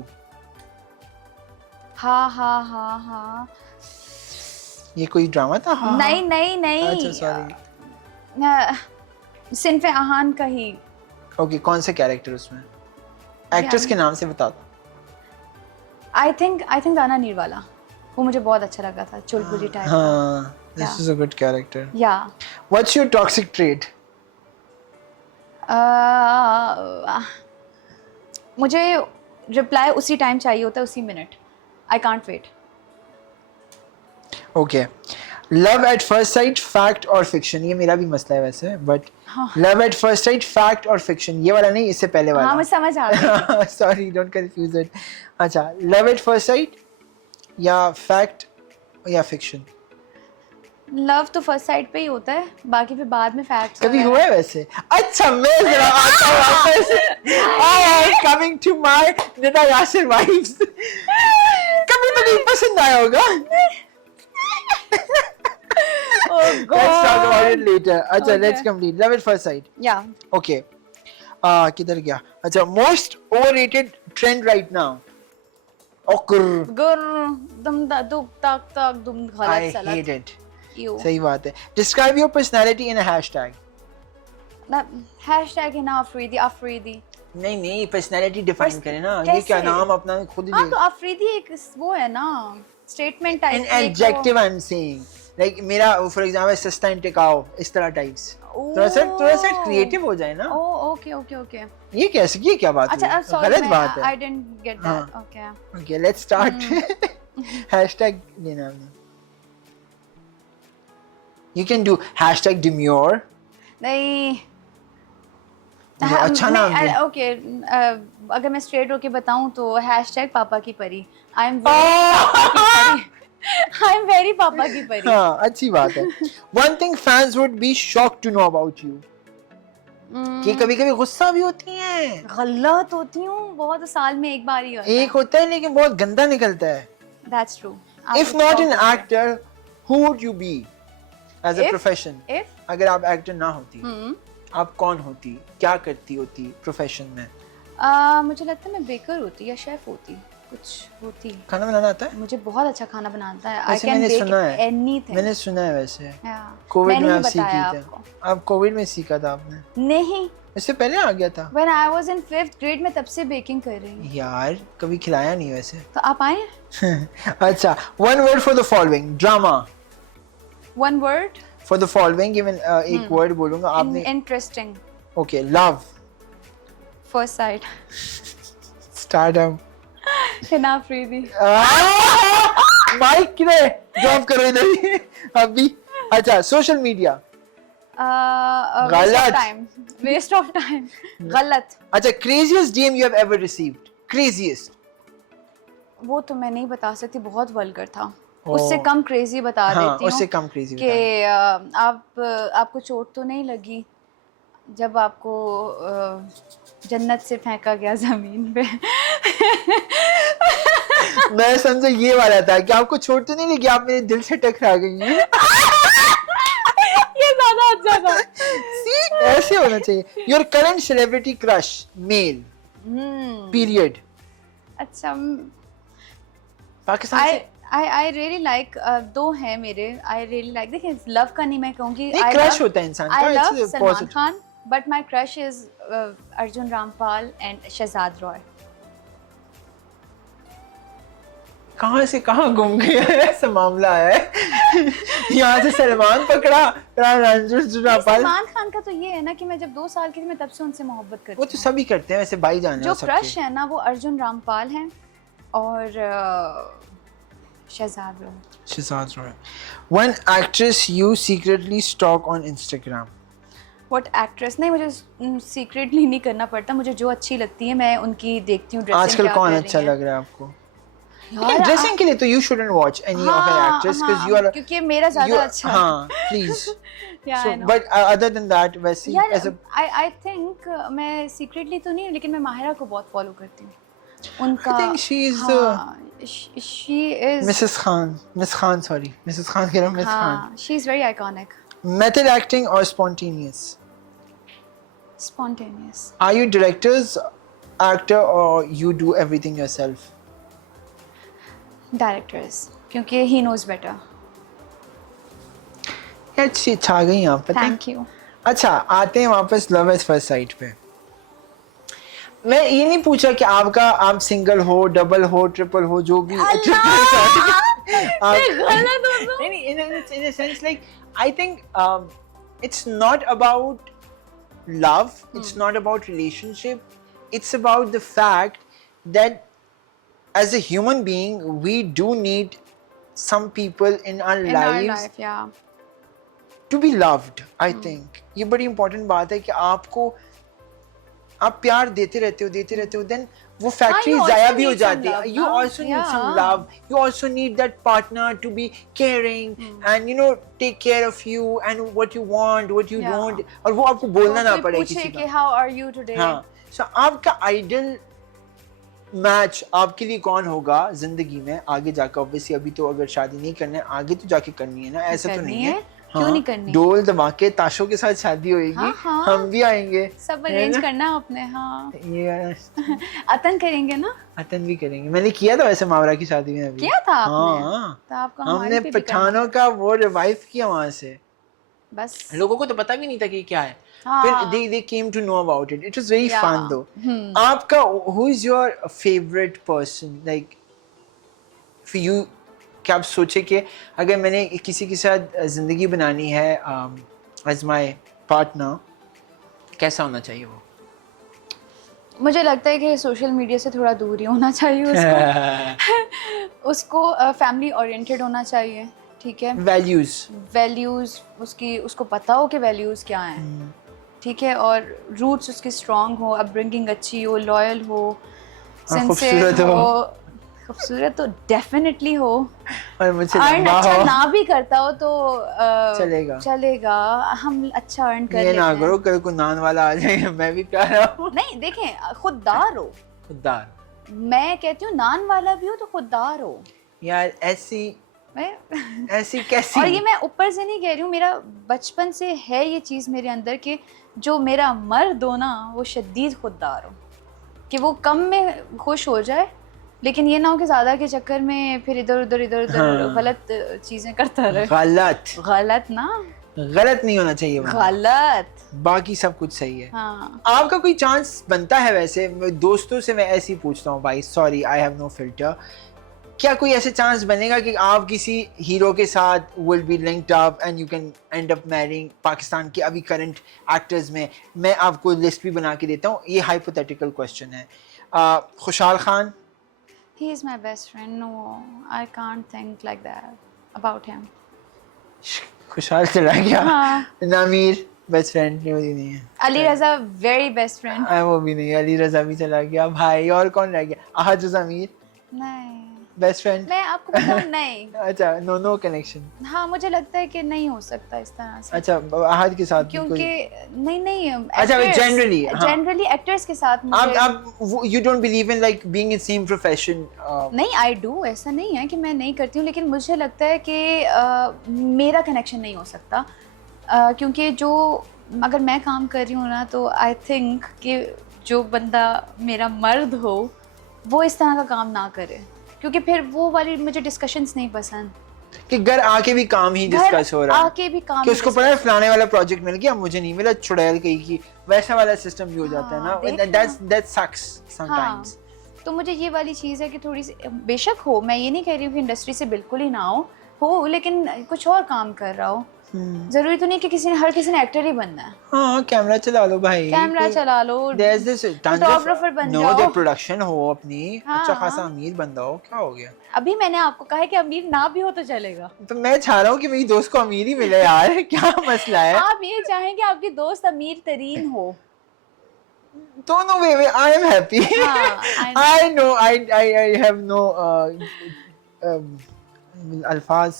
हाँ. ये कोई ड्रामा था? हाँ. नहीं. अच्छा सॉरी. सिनफे आहान का ही. ओके, कौन सा कैरेक्टर उसमें? एक्ट्रेस के नाम से बता दो. आई थिंक दाना नीरवाला. वो मुझे बहुत अच्छा लगा था, चुलबुली टाइप. हाँ, this is a good character. या. What's your toxic trait? मुझे रिप्लाई उसी टाइम चाहिए होता है, उसी minute. I can't wait. Okay. Love at first sight, fact और fiction? ये मेरा भी मसला है वैसे, but love at first sight, fact और fiction, ये वाला नहीं, इससे पहले वाला. हाँ मुझे समझ आ रहा है. Sorry, don't confuse it. अच्छा, love at first sight या fact या fiction? लव तो फर्स्ट साइड पे ही होता है, बाकी फिर बाद में फैक्ट्स. कभी हुआ है वैसे? अच्छा, मैं जरा आता हूँ वापस. I am coming to my Nida Yasir vibes. कभी तो नहीं पसंद आया होगा. Oh God. Let's talk about it later. अच्छा, Okay. let's complete. Love at first sight. Yeah. Okay. किधर गया? अच्छा, most overrated trend right now. Okur. गुर दुम दुक तक तक दुम I गलत सलत. hate it. You. सही बात है. Describe your personality in a hashtag. Hashtag है ना अफरीदी. नहीं, personality define करें ना. ये कैसे? क्या नाम अपना खुद ही हाँ ले. तो अफरीदी एक वो है ना, statement type. An adjective I'm saying. Like मेरा for example सस्ता and टिकाऊ, इस तरह types. थोड़ा सा क्रिएटिव हो जाए ना. ओके. ये कैसे, ये क्या बात अच्छा हुई? सॉरी, गलत बात है. I didn't get that. Okay. Okay, let's start. Hashtag लेना हमने. You can do hashtag demure. नहीं. मुझे अच्छा नाम दे. ओके, अगर मैं स्ट्रेट होके बताऊं तो हैशटैग पापा की परी. आई एम वेरी पापा की परी. हाँ, अच्छी बात है. One thing fans would be shocked to know about you. कि कभी-कभी गुस्सा भी होती हैं. गलत होती हूँ बहुत, साल में एक बार ही होता है. एक होता है लेकिन बहुत गंदा निकलता है. That's true. If not an actor, who would you be as a If- profession? If अगर आप एक्टर ना होती, आप कौन होती, क्या करती होती प्रोफेशन में? मुझे लगता है मैं बेकर होती या शेफ होती, कुछ होती. खाना बनाना आता है? मुझे बहुत अच्छा खाना बनाता है. आई वैसे कैन मैंने सुना बेक है. एनीथिंग. मैंने सुना है वैसे. कोविड कोविड में आप बताया सीखी आपको. थी. आप कोविड में सीखा था आपने? नहीं. इससे पहले आ गया था. When I was in 5th grade में तब से बेकिंग कर रही हूँ. यार कभी खिलाया नहीं वैसे. तो आप आए. अच्छा, one word for the following. Drama. One word. For the following, even एक word बोलूँगा आपने. Interesting. Okay, love. First sight. Stardom. Hina Afridi. Mic किधर है? ड्रॉप करो इधर ही अभी. अच्छा, social media. Waste of time. Waste of time. गलत. अच्छा, craziest DM you have ever received. Craziest. वो तो मैं नहीं बता सकती, बहुत वल्गर था. Oh. उससे कम क्रेजी बता हाँ, देती हूँ. उससे कम crazy कि आपको चोट तो नहीं लगी जब आपको जन्नत से फेंका गया जमीन पे. मैं समझा ये वाला था कि आपको चोट तो नहीं लगी, आप मेरे दिल से टकरा गई हैं. ये ज्यादा अच्छा था. See, ऐसे होना चाहिए. Your current celebrity crush, male. Period. अच्छा. पाकिस्तान से. I really like दो हैं मेरे. I really like, देखिए लव का नहीं मैं कहूँगी. नहीं, crush होता है इंसान का. I love it's Salman positive. Khan, but my crush is Arjun Rampal and Shahzad Roy. कहाँ से कहाँ घूम गया है, ऐसा मामला है. यहाँ से सलमान पकड़ा, अर्जुन रामपाल. सलमान खान का तो ये है ना कि मैं जब 2 साल की थी मैं तब से उनसे मोहब्बत करती वो तो सभी करते हैं वैसे, भाई जान जो क्रश है ना वो अर्जुन रामपाल हैं और Shahzad Roy. Shahzad Roy. One actress you secretly stalk on Instagram. What actress, नहीं मुझे सीक्रेटली नहीं करना पड़ता, मुझे जो अच्छी लगती है मैं उनकी देखती हूँ ड्रेसिंग। आजकल कौन अच्छा लग रहा है आपको? यार ड्रेसिंग के लिए तो you shouldn't watch any of an actress because you are क्योंकि मेरा ज़्यादा अच्छा है। हाँ please Yeah, so I know. but other than that वैसे यार as a I think मैं सीक्रेटली तो नहीं, लेकिन मैं माहिरा को बहुत फॉलो करती हूँ। उनका I think she is she is Mrs. Khan, Miss Khan, sorry, Mrs. Khan कह रहा हूँ, Miss Khan. हाँ, she is very iconic, Method acting or spontaneous? spontaneous. Are you director's actor or you do everything yourself? Directors, क्योंकि he knows better. यार अच्छी छा गई आप पता है? Thank you. अच्छा आते हैं वापस लव एट फर्स्ट साइट पे। मैं ये नहीं पूछा कि आपका आप सिंगल हो, डबल हो, ट्रिपल हो, जो भी in a sense like I think it's not about love, it's not about relationship, it's about the fact that as a human being we do need some people in our In our lives life, yeah. to be loved. I think ये बड़ी important बात है कि आपको आप प्यार देते रहते हो then वो फैक्ट्री you also ज़ाया भी हो need some जाती है. love, You ना? also need some Yeah. love. You also need that partner to be caring and you know take care of you and what you want, what you Yeah. don't, और वो आपको बोलना ना कोई पड़े पूछे किसी कि का. how are you today? हाँ. So आपका ideal मैच आपके लिए कौन होगा जिंदगी में आगे जाकर? ऑब्वियसली अभी तो अगर शादी नहीं करना है, आगे तो जाके करनी है ना, ऐसा तो करनी नहीं है? है. क्यों नहीं करनी? ढोल धमाके ताशों के साथ शादी होएगी. हाँ, हाँ. हम भी आएंगे. सब है अरेंज ना? करना अपने, हाँ। ये अतन करेंगे ना? अतन भी करेंगे. मैंने किया था वैसे मावरा की शादी में अभी. किया था आपने? हाँ. तो आपको हमारे हमने पे भी करना पठानों का वो रिवाइव किया वहाँ से. बस लोगों को तो पता भी नहीं था कि क्या है. हाँ. फिर they came to know about it. It was very Yeah. fun though. आपका who is your favorite person like for you? क्या आप सोचे कि अगर मैंने किसी के साथ जिंदगी बनानी है as my partner, कैसा होना चाहिए वो? मुझे लगता है कि सोशल मीडिया से थोड़ा दूर ही होना चाहिए उसको। उसको फैमिली ओरिएंटेड होना चाहिए, ठीक है? वैल्यूज़ उसको पता हो कि वैल्यूज़ क्या हैं, ठीक है? और रूट्स उसके स्ट्रॉन्ग हो, अपब्रिंगिंग अच्छी हो, लॉयल हो, सिंसियर हो, खूबसूरत तो डेफिनेटली हो, और मुझे अर्न अच्छा ना भी करता हो तो चलेगा, हम अच्छा अर्न कर लेते हैं। ये ना करो कल को नान वाला आ जाए मैं भी प्यारा हूँ। नहीं देखें, खुददार हो। खुददार मैं कहती हूँ नान वाला भी हो तो खुददार हो यार। ऐसी कैसी? और ये मैं ऊपर से नहीं कह रही हूँ, मेरा बचपन से है ये चीज़ मेरे अंदर कि जो मेरा मर्द हो ना वो शदीद खुददार हो, कि वो कम में खुश हो जाए लेकिन ये ना हो कि ज़्यादा के चक्कर में फिर इधर उधर हाँ। गलत चीज़ें करता रहे। गलत ना, गलत नहीं होना चाहिए, गलत, बाकी सब कुछ सही है। हाँ। आपका कोई चांस बनता है? वैसे दोस्तों से मैं ऐसे ही पूछता हूँ भाई, sorry I have no filter, क्या कोई ऐसे चांस बनेगा कि आप किसी हीरो के साथ will be linked up and you can and up marrying? Pakistan के अभी करंट एक्टर्स में मैं आपको लिस्ट भी बना के देता हूँ, ये हाइपोथेटिकल क्वेश्चन है। खुशहाल Khan, He is my best friend. No, I can't think like that about him. खुशहाल चला गया। हाँ। नामीर बेस्ट फ्रेंड नहीं है। अली रजा वेरी बेस्ट फ्रेंड। वो भी नहीं, अली रजा भी चला गया भाई। और कौन रह गया? अहद ज़मीर नहीं बेस्ट फ्रेंड। मैं आपको बताऊं नहीं। अच्छा, नो कनेक्शन। हाँ मुझे लगता है कि नहीं हो सकता इस तरह से। अच्छा, अहद के साथ क्योंकि नहीं अच्छा जनरली एक्टर्स के साथ मुझे आप you don't believe in like being in same profession? नहीं, आई डू, ऐसा नहीं है कि मैं नहीं करती हूँ, लेकिन मुझे लगता है कि मेरा कनेक्शन नहीं हो सकता, क्योंकि जो अगर मैं काम कर रही हूँ ना तो आई थिंक कि जो बंदा मेरा मर्द हो वो इस तरह का काम ना करे, क्योंकि फिर वो वाली मुझे डिस्कशंस नहीं पसंद कि घर आके भी काम ही डिस्कस हो रहा है, आके भी काम कि उसको पता है फलाने वाला प्रोजेक्ट मिल गया मुझे नहीं मिला, चुड़ैल कहीं की, वैसा वाला सिस्टम भी हो जाता है ना। That sucks sometimes. तो मुझे ये वाली चीज़ है कि थोड़ी सी बेशक हो, मैं ये नहीं कह रही हूँ कि इंडस्ट्री से बिल्कुल ही ना हो, हो लेकिन कुछ और काम कर रहा हो। जरूरी तो नहीं कि हर किसी ने एक्टर ही बनना है। हाँ कैमरा चला लो भाई, कैमरा चला लो, there's this tons of photographer बन no जाओ। the production हो अपनी, अच्छा खासा हाँ। अमीर बंदा हो, क्या हो गया? अभी मैंने आपको कहा है कि अमीर ना भी हो तो चलेगा। तो मैं चाह रहा हूँ कि मेरी दोस्त को अमीर ही मिले यार, क्या मसला है? आप ये चाहें कि आपकी दोस्त अमीर तरीन हो। दोनों वे I am happy. हाँ, I know I have no अल्फाज,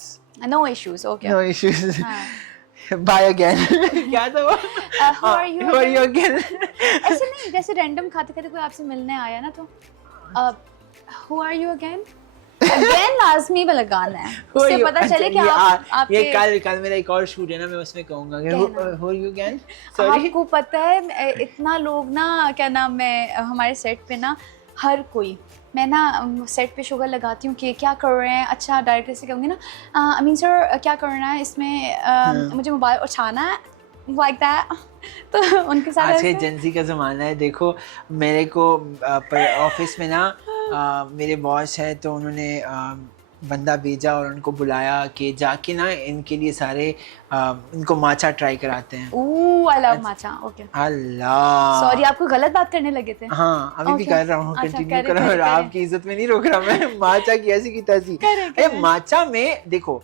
no issues, okay. no issues. हाँ। Bye again. क्या था वो? Who are you Who are you again? ऐसे नहीं, जैसे रैंडम खाते खाते कोई आपसे मिलने आया ना तो who are you again? Again लाजमी में लगाना है, उससे पता चले कि आप आपके ये कल मेरा एक और शूट है ना, मैं उसमें कहूँगा कि who are you again? Sorry. आपको पता है इतना लोग ना, क्या नाम है, हमारे सेट पे ना हर कोई, मैं ना सेट पे शुगर लगाती हूँ कि क्या कर रहे हैं, अच्छा डायरेक्टर से कहूँगी ना अमीन सर क्या करना है इसमें, मुझे मोबाइल उठाना है, लाइक दैट। तो उनके साथ आज के जेंजी का ज़माना है। देखो मेरे को ऑफिस में ना मेरे बॉस है, तो उन्होंने बंदा भेजा और उनको बुलाया कि जाके ना इनके लिए सारे इनको माचा ट्राई कराते हैं। Oh I love matcha, okay. अल्लाह, सॉरी आपको गलत बात करने लगे थे। हाँ अभी भी कर रहा हूँ, अच्छा, कंटिन्यू कर रहा हूँ, आपकी इज्जत में नहीं रोक रहा मैं। माचा की ऐसी की तैसी। अरे माचा में देखो,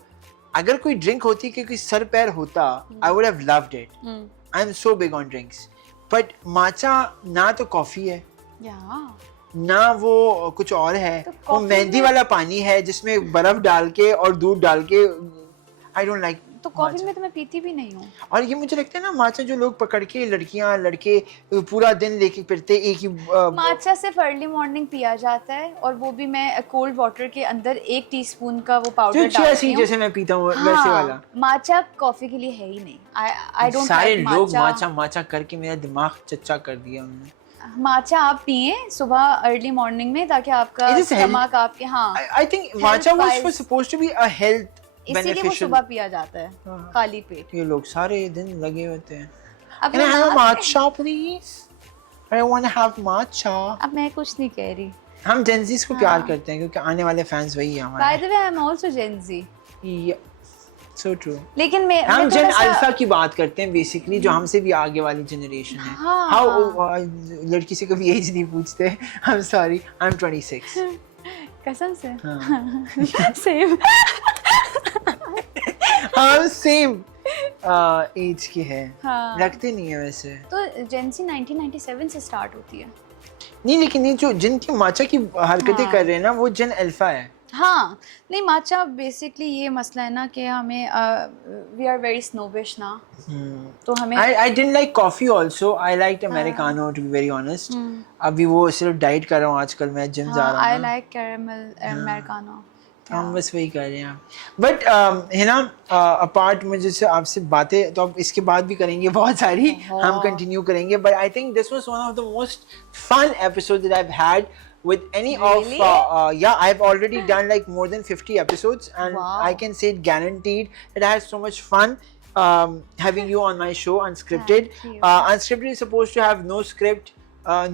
अगर कोई ड्रिंक होती कि कोई सर पैर होता, I would have loved it. I am so big on drinks, but matcha ना तो कॉफी है ना वो कुछ और है, तो वो मेहंदी वाला पानी है जिसमें बर्फ डाल के और दूध डाल के। I don't like. तो कॉफी में तो मैं पीती भी नहीं हूँ। और ये मुझे लगता है ना, माचा जो लोग पकड़ के लड़कियां लड़के पूरा दिन लेके फिरते एक ही माचा सिर्फ अर्ली मॉर्निंग पिया जाता है, और वो भी मैं कोल्ड वाटर के अंदर 1 टीस्पून का वो पाउडर डालती हूँ, जैसे मैं पीता हूँ वैसे वाला। माचा कॉफी के लिए है ही नहीं। आई डोंट सारे लोग माचा करके मेरा दिमाग चच्चा कर दिया उन्होंने। माचा आप पिए सुबह अर्ली मॉर्निंग में, ताकि आपका स्टमक आपके, हाँ I think matcha was supposed to be a health इसीलिए वो बेनिफिशियल। सुबह पिया जाता है खाली पेट। ये लोग सारे दिन लगे होते हैं। अब Can I have a matcha please? I want to have matcha. अब मैं कुछ नहीं कह रही। हम जेंजीज को प्यार करते हैं क्योंकि आने वाले फैंस वही हैं हमारे। By the way I am also Gen Z. So true. लेकिन हम जेन अल्फा की बात करते हैं बेसिकली, जो हमसे भी आगे वाली जनरेशन है। हाउ लड़की से कभी एज नहीं पूछते। I'm sorry, I'm 26. कसम से। सेम। हम सेम एज के हैं। हाँ। लगते नहीं है वैसे। तो जेंसी 1997 से स्टार्ट होती है। नहीं लेकिन ये जो जिनकी माचा की हरकतें कर रहे हैं ना, वो जेन अल्फा है। हाँ नहीं, माचा बेसिकली ये मसला है ना कि हमें वी आर वेरी स्नोबिश ना, तो हमें I didn't like coffee also. I liked Americano to be very honest. अभी वो सिर्फ डाइट कर रहा हूँ आजकल, मैं जिम जा रहा हूँ। I like caramel americano. हम बस वही कर रहे हैं। बट है ना, अपार्ट मुझे से आपसे बातें तो अब इसके बाद भी करेंगे बहुत सारी, हम कंटिन्यू करेंगे। But I think this was one of the most fun episode that I have had with any really? of yeah, I've already done like more than 50 episodes, and wow. I can say guaranteed that I had so much fun having you on my show unscripted. Unscripted is supposed to have no script,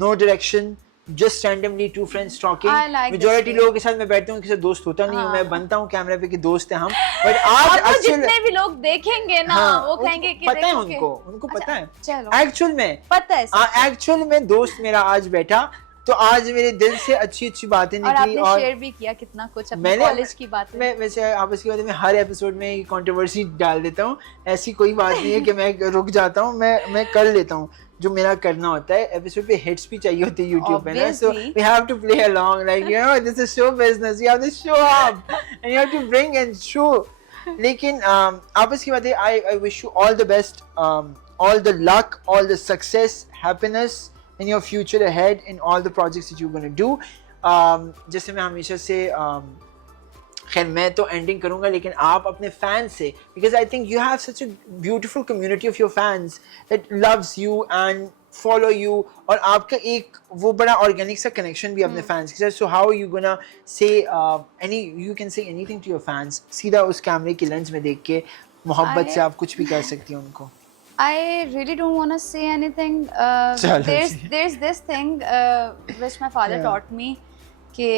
no direction, just randomly two friends talking. I like majority लोगों के साथ मैं बैठता हूँ, किसी दोस्त होता नहीं हूँ, मैं बनता हूँ कैमरे पे कि दोस्त है हम। But आज जितने भी लोग देखेंगे ना, वो कहेंगे कि पता है उनको पता है। चलो एक्चुअल में पता है, एक्चुअल में दोस्त मेरा आज बैठा तो आज मेरे दिल से अच्छी अच्छी बातें निकली। और शेयर भी किया कितना कुछ अपने कॉलेज की बातें। मैं वैसे आपस की बातें में हर एपिसोड में कंट्रोवर्सी डाल देता हूँ, ऐसी कोई बात नहीं है कि मैं रुक जाता हूँ, मैं कर लेता हूँ जो मेरा करना होता है। एपिसोड पे हिट्स भी चाहिए होती है यूट्यूब पे ना, so we have to play along, like you know this is show business, you have to show up and you have to bring and show. लेकिन आपस की बातें, I wish you all the best, all the luck, all the success, happiness in your future ahead in all the projects that you're going to do. जैसे मैं हमेशा से खैर मैं तो एंडिंग करूँगा, लेकिन आप अपने फैंस से, because I think you have such a beautiful community of your fans that loves you and follow you, और आपका एक वो बड़ा ऑर्गेनिक सा कनेक्शन भी अपने फैंस के साथ। So how are you gonna say you can say anything to your fans, सीधा उस कैमरे की लेंस में देख के मोहब्बत से आप कुछ भी कर सकती हैं उनको। I really don't want to say anything. There's this thing which my father taught me कि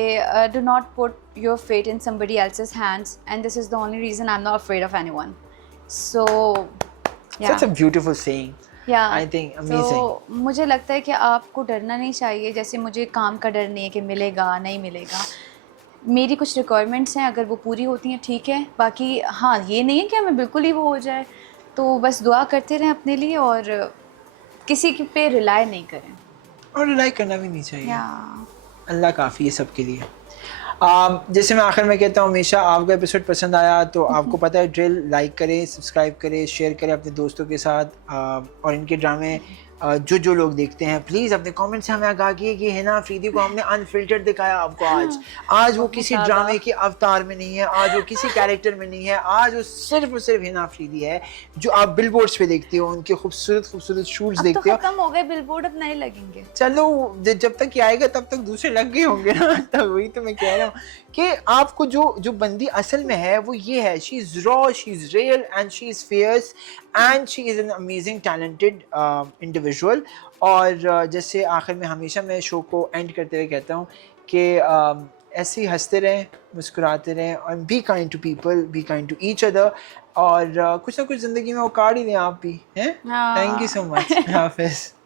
do not put your fate in somebody else's hands, and this is the only reason I'm not afraid of anyone. So yeah. Such a beautiful saying. Yeah. I think amazing. तो मुझे लगता है कि आपको डरना नहीं चाहिए, जैसे मुझे काम का डर नहीं है कि मिलेगा नहीं मिलेगा। मेरी कुछ रिक्वायरमेंट्स हैं, अगर वो पूरी होती हैं ठीक है, बाकी हाँ ये नहीं है कि हमें बिल्कुल ही वो हो जाए, तो बस दुआ करते रहें अपने लिए और किसी के पे रिलाई नहीं करें। और रिलाई करना भी नहीं चाहिए। Yeah. अल्लाह काफ़ी है सबके लिए। जैसे मैं आखिर में कहता हूँ, हमेशा आपका एपिसोड पसंद आया तो आपको पता है ड्रिल, लाइक करें, सब्सक्राइब करें, शेयर करें अपने दोस्तों के साथ। और इनके ड्रामे जो लोग देखते हैं प्लीज़ अपने कमेंट से हमें आगाह किए कि हिना अफरीदी को हमने अनफिल्टर्ड दिखाया आपको। आज वो किसी ड्रामे के अवतार में नहीं है, आज वो किसी कैरेक्टर में नहीं है, आज वो सिर्फ और सिर्फ हिना अफरीदी है जो आप बिलबोर्ड्स पे देखते हो, उनके खूबसूरत खूबसूरत शूट्स देखते तो हो। खत्म हो गए बिलबोर्ड, अब नहीं लगेंगे। चलो जब तक ये आएगा तब तक दूसरे लग गए होंगे ना। तब वही तो मैं कह रहा हूँ कि आपको जो बंदी असल में है वो ये है, she is raw, she is real and she is fierce and she is an amazing talented individual. और जैसे आखिर में हमेशा मैं शो को एंड करते हुए कहता हूँ कि ऐसे ही हंसते रहें, मुस्कुराते रहें और be kind to people, be kind to each other. और कुछ ना कुछ ज़िंदगी में वो काट ही लें आप भी हैं। Thank you so much. हाफिज़।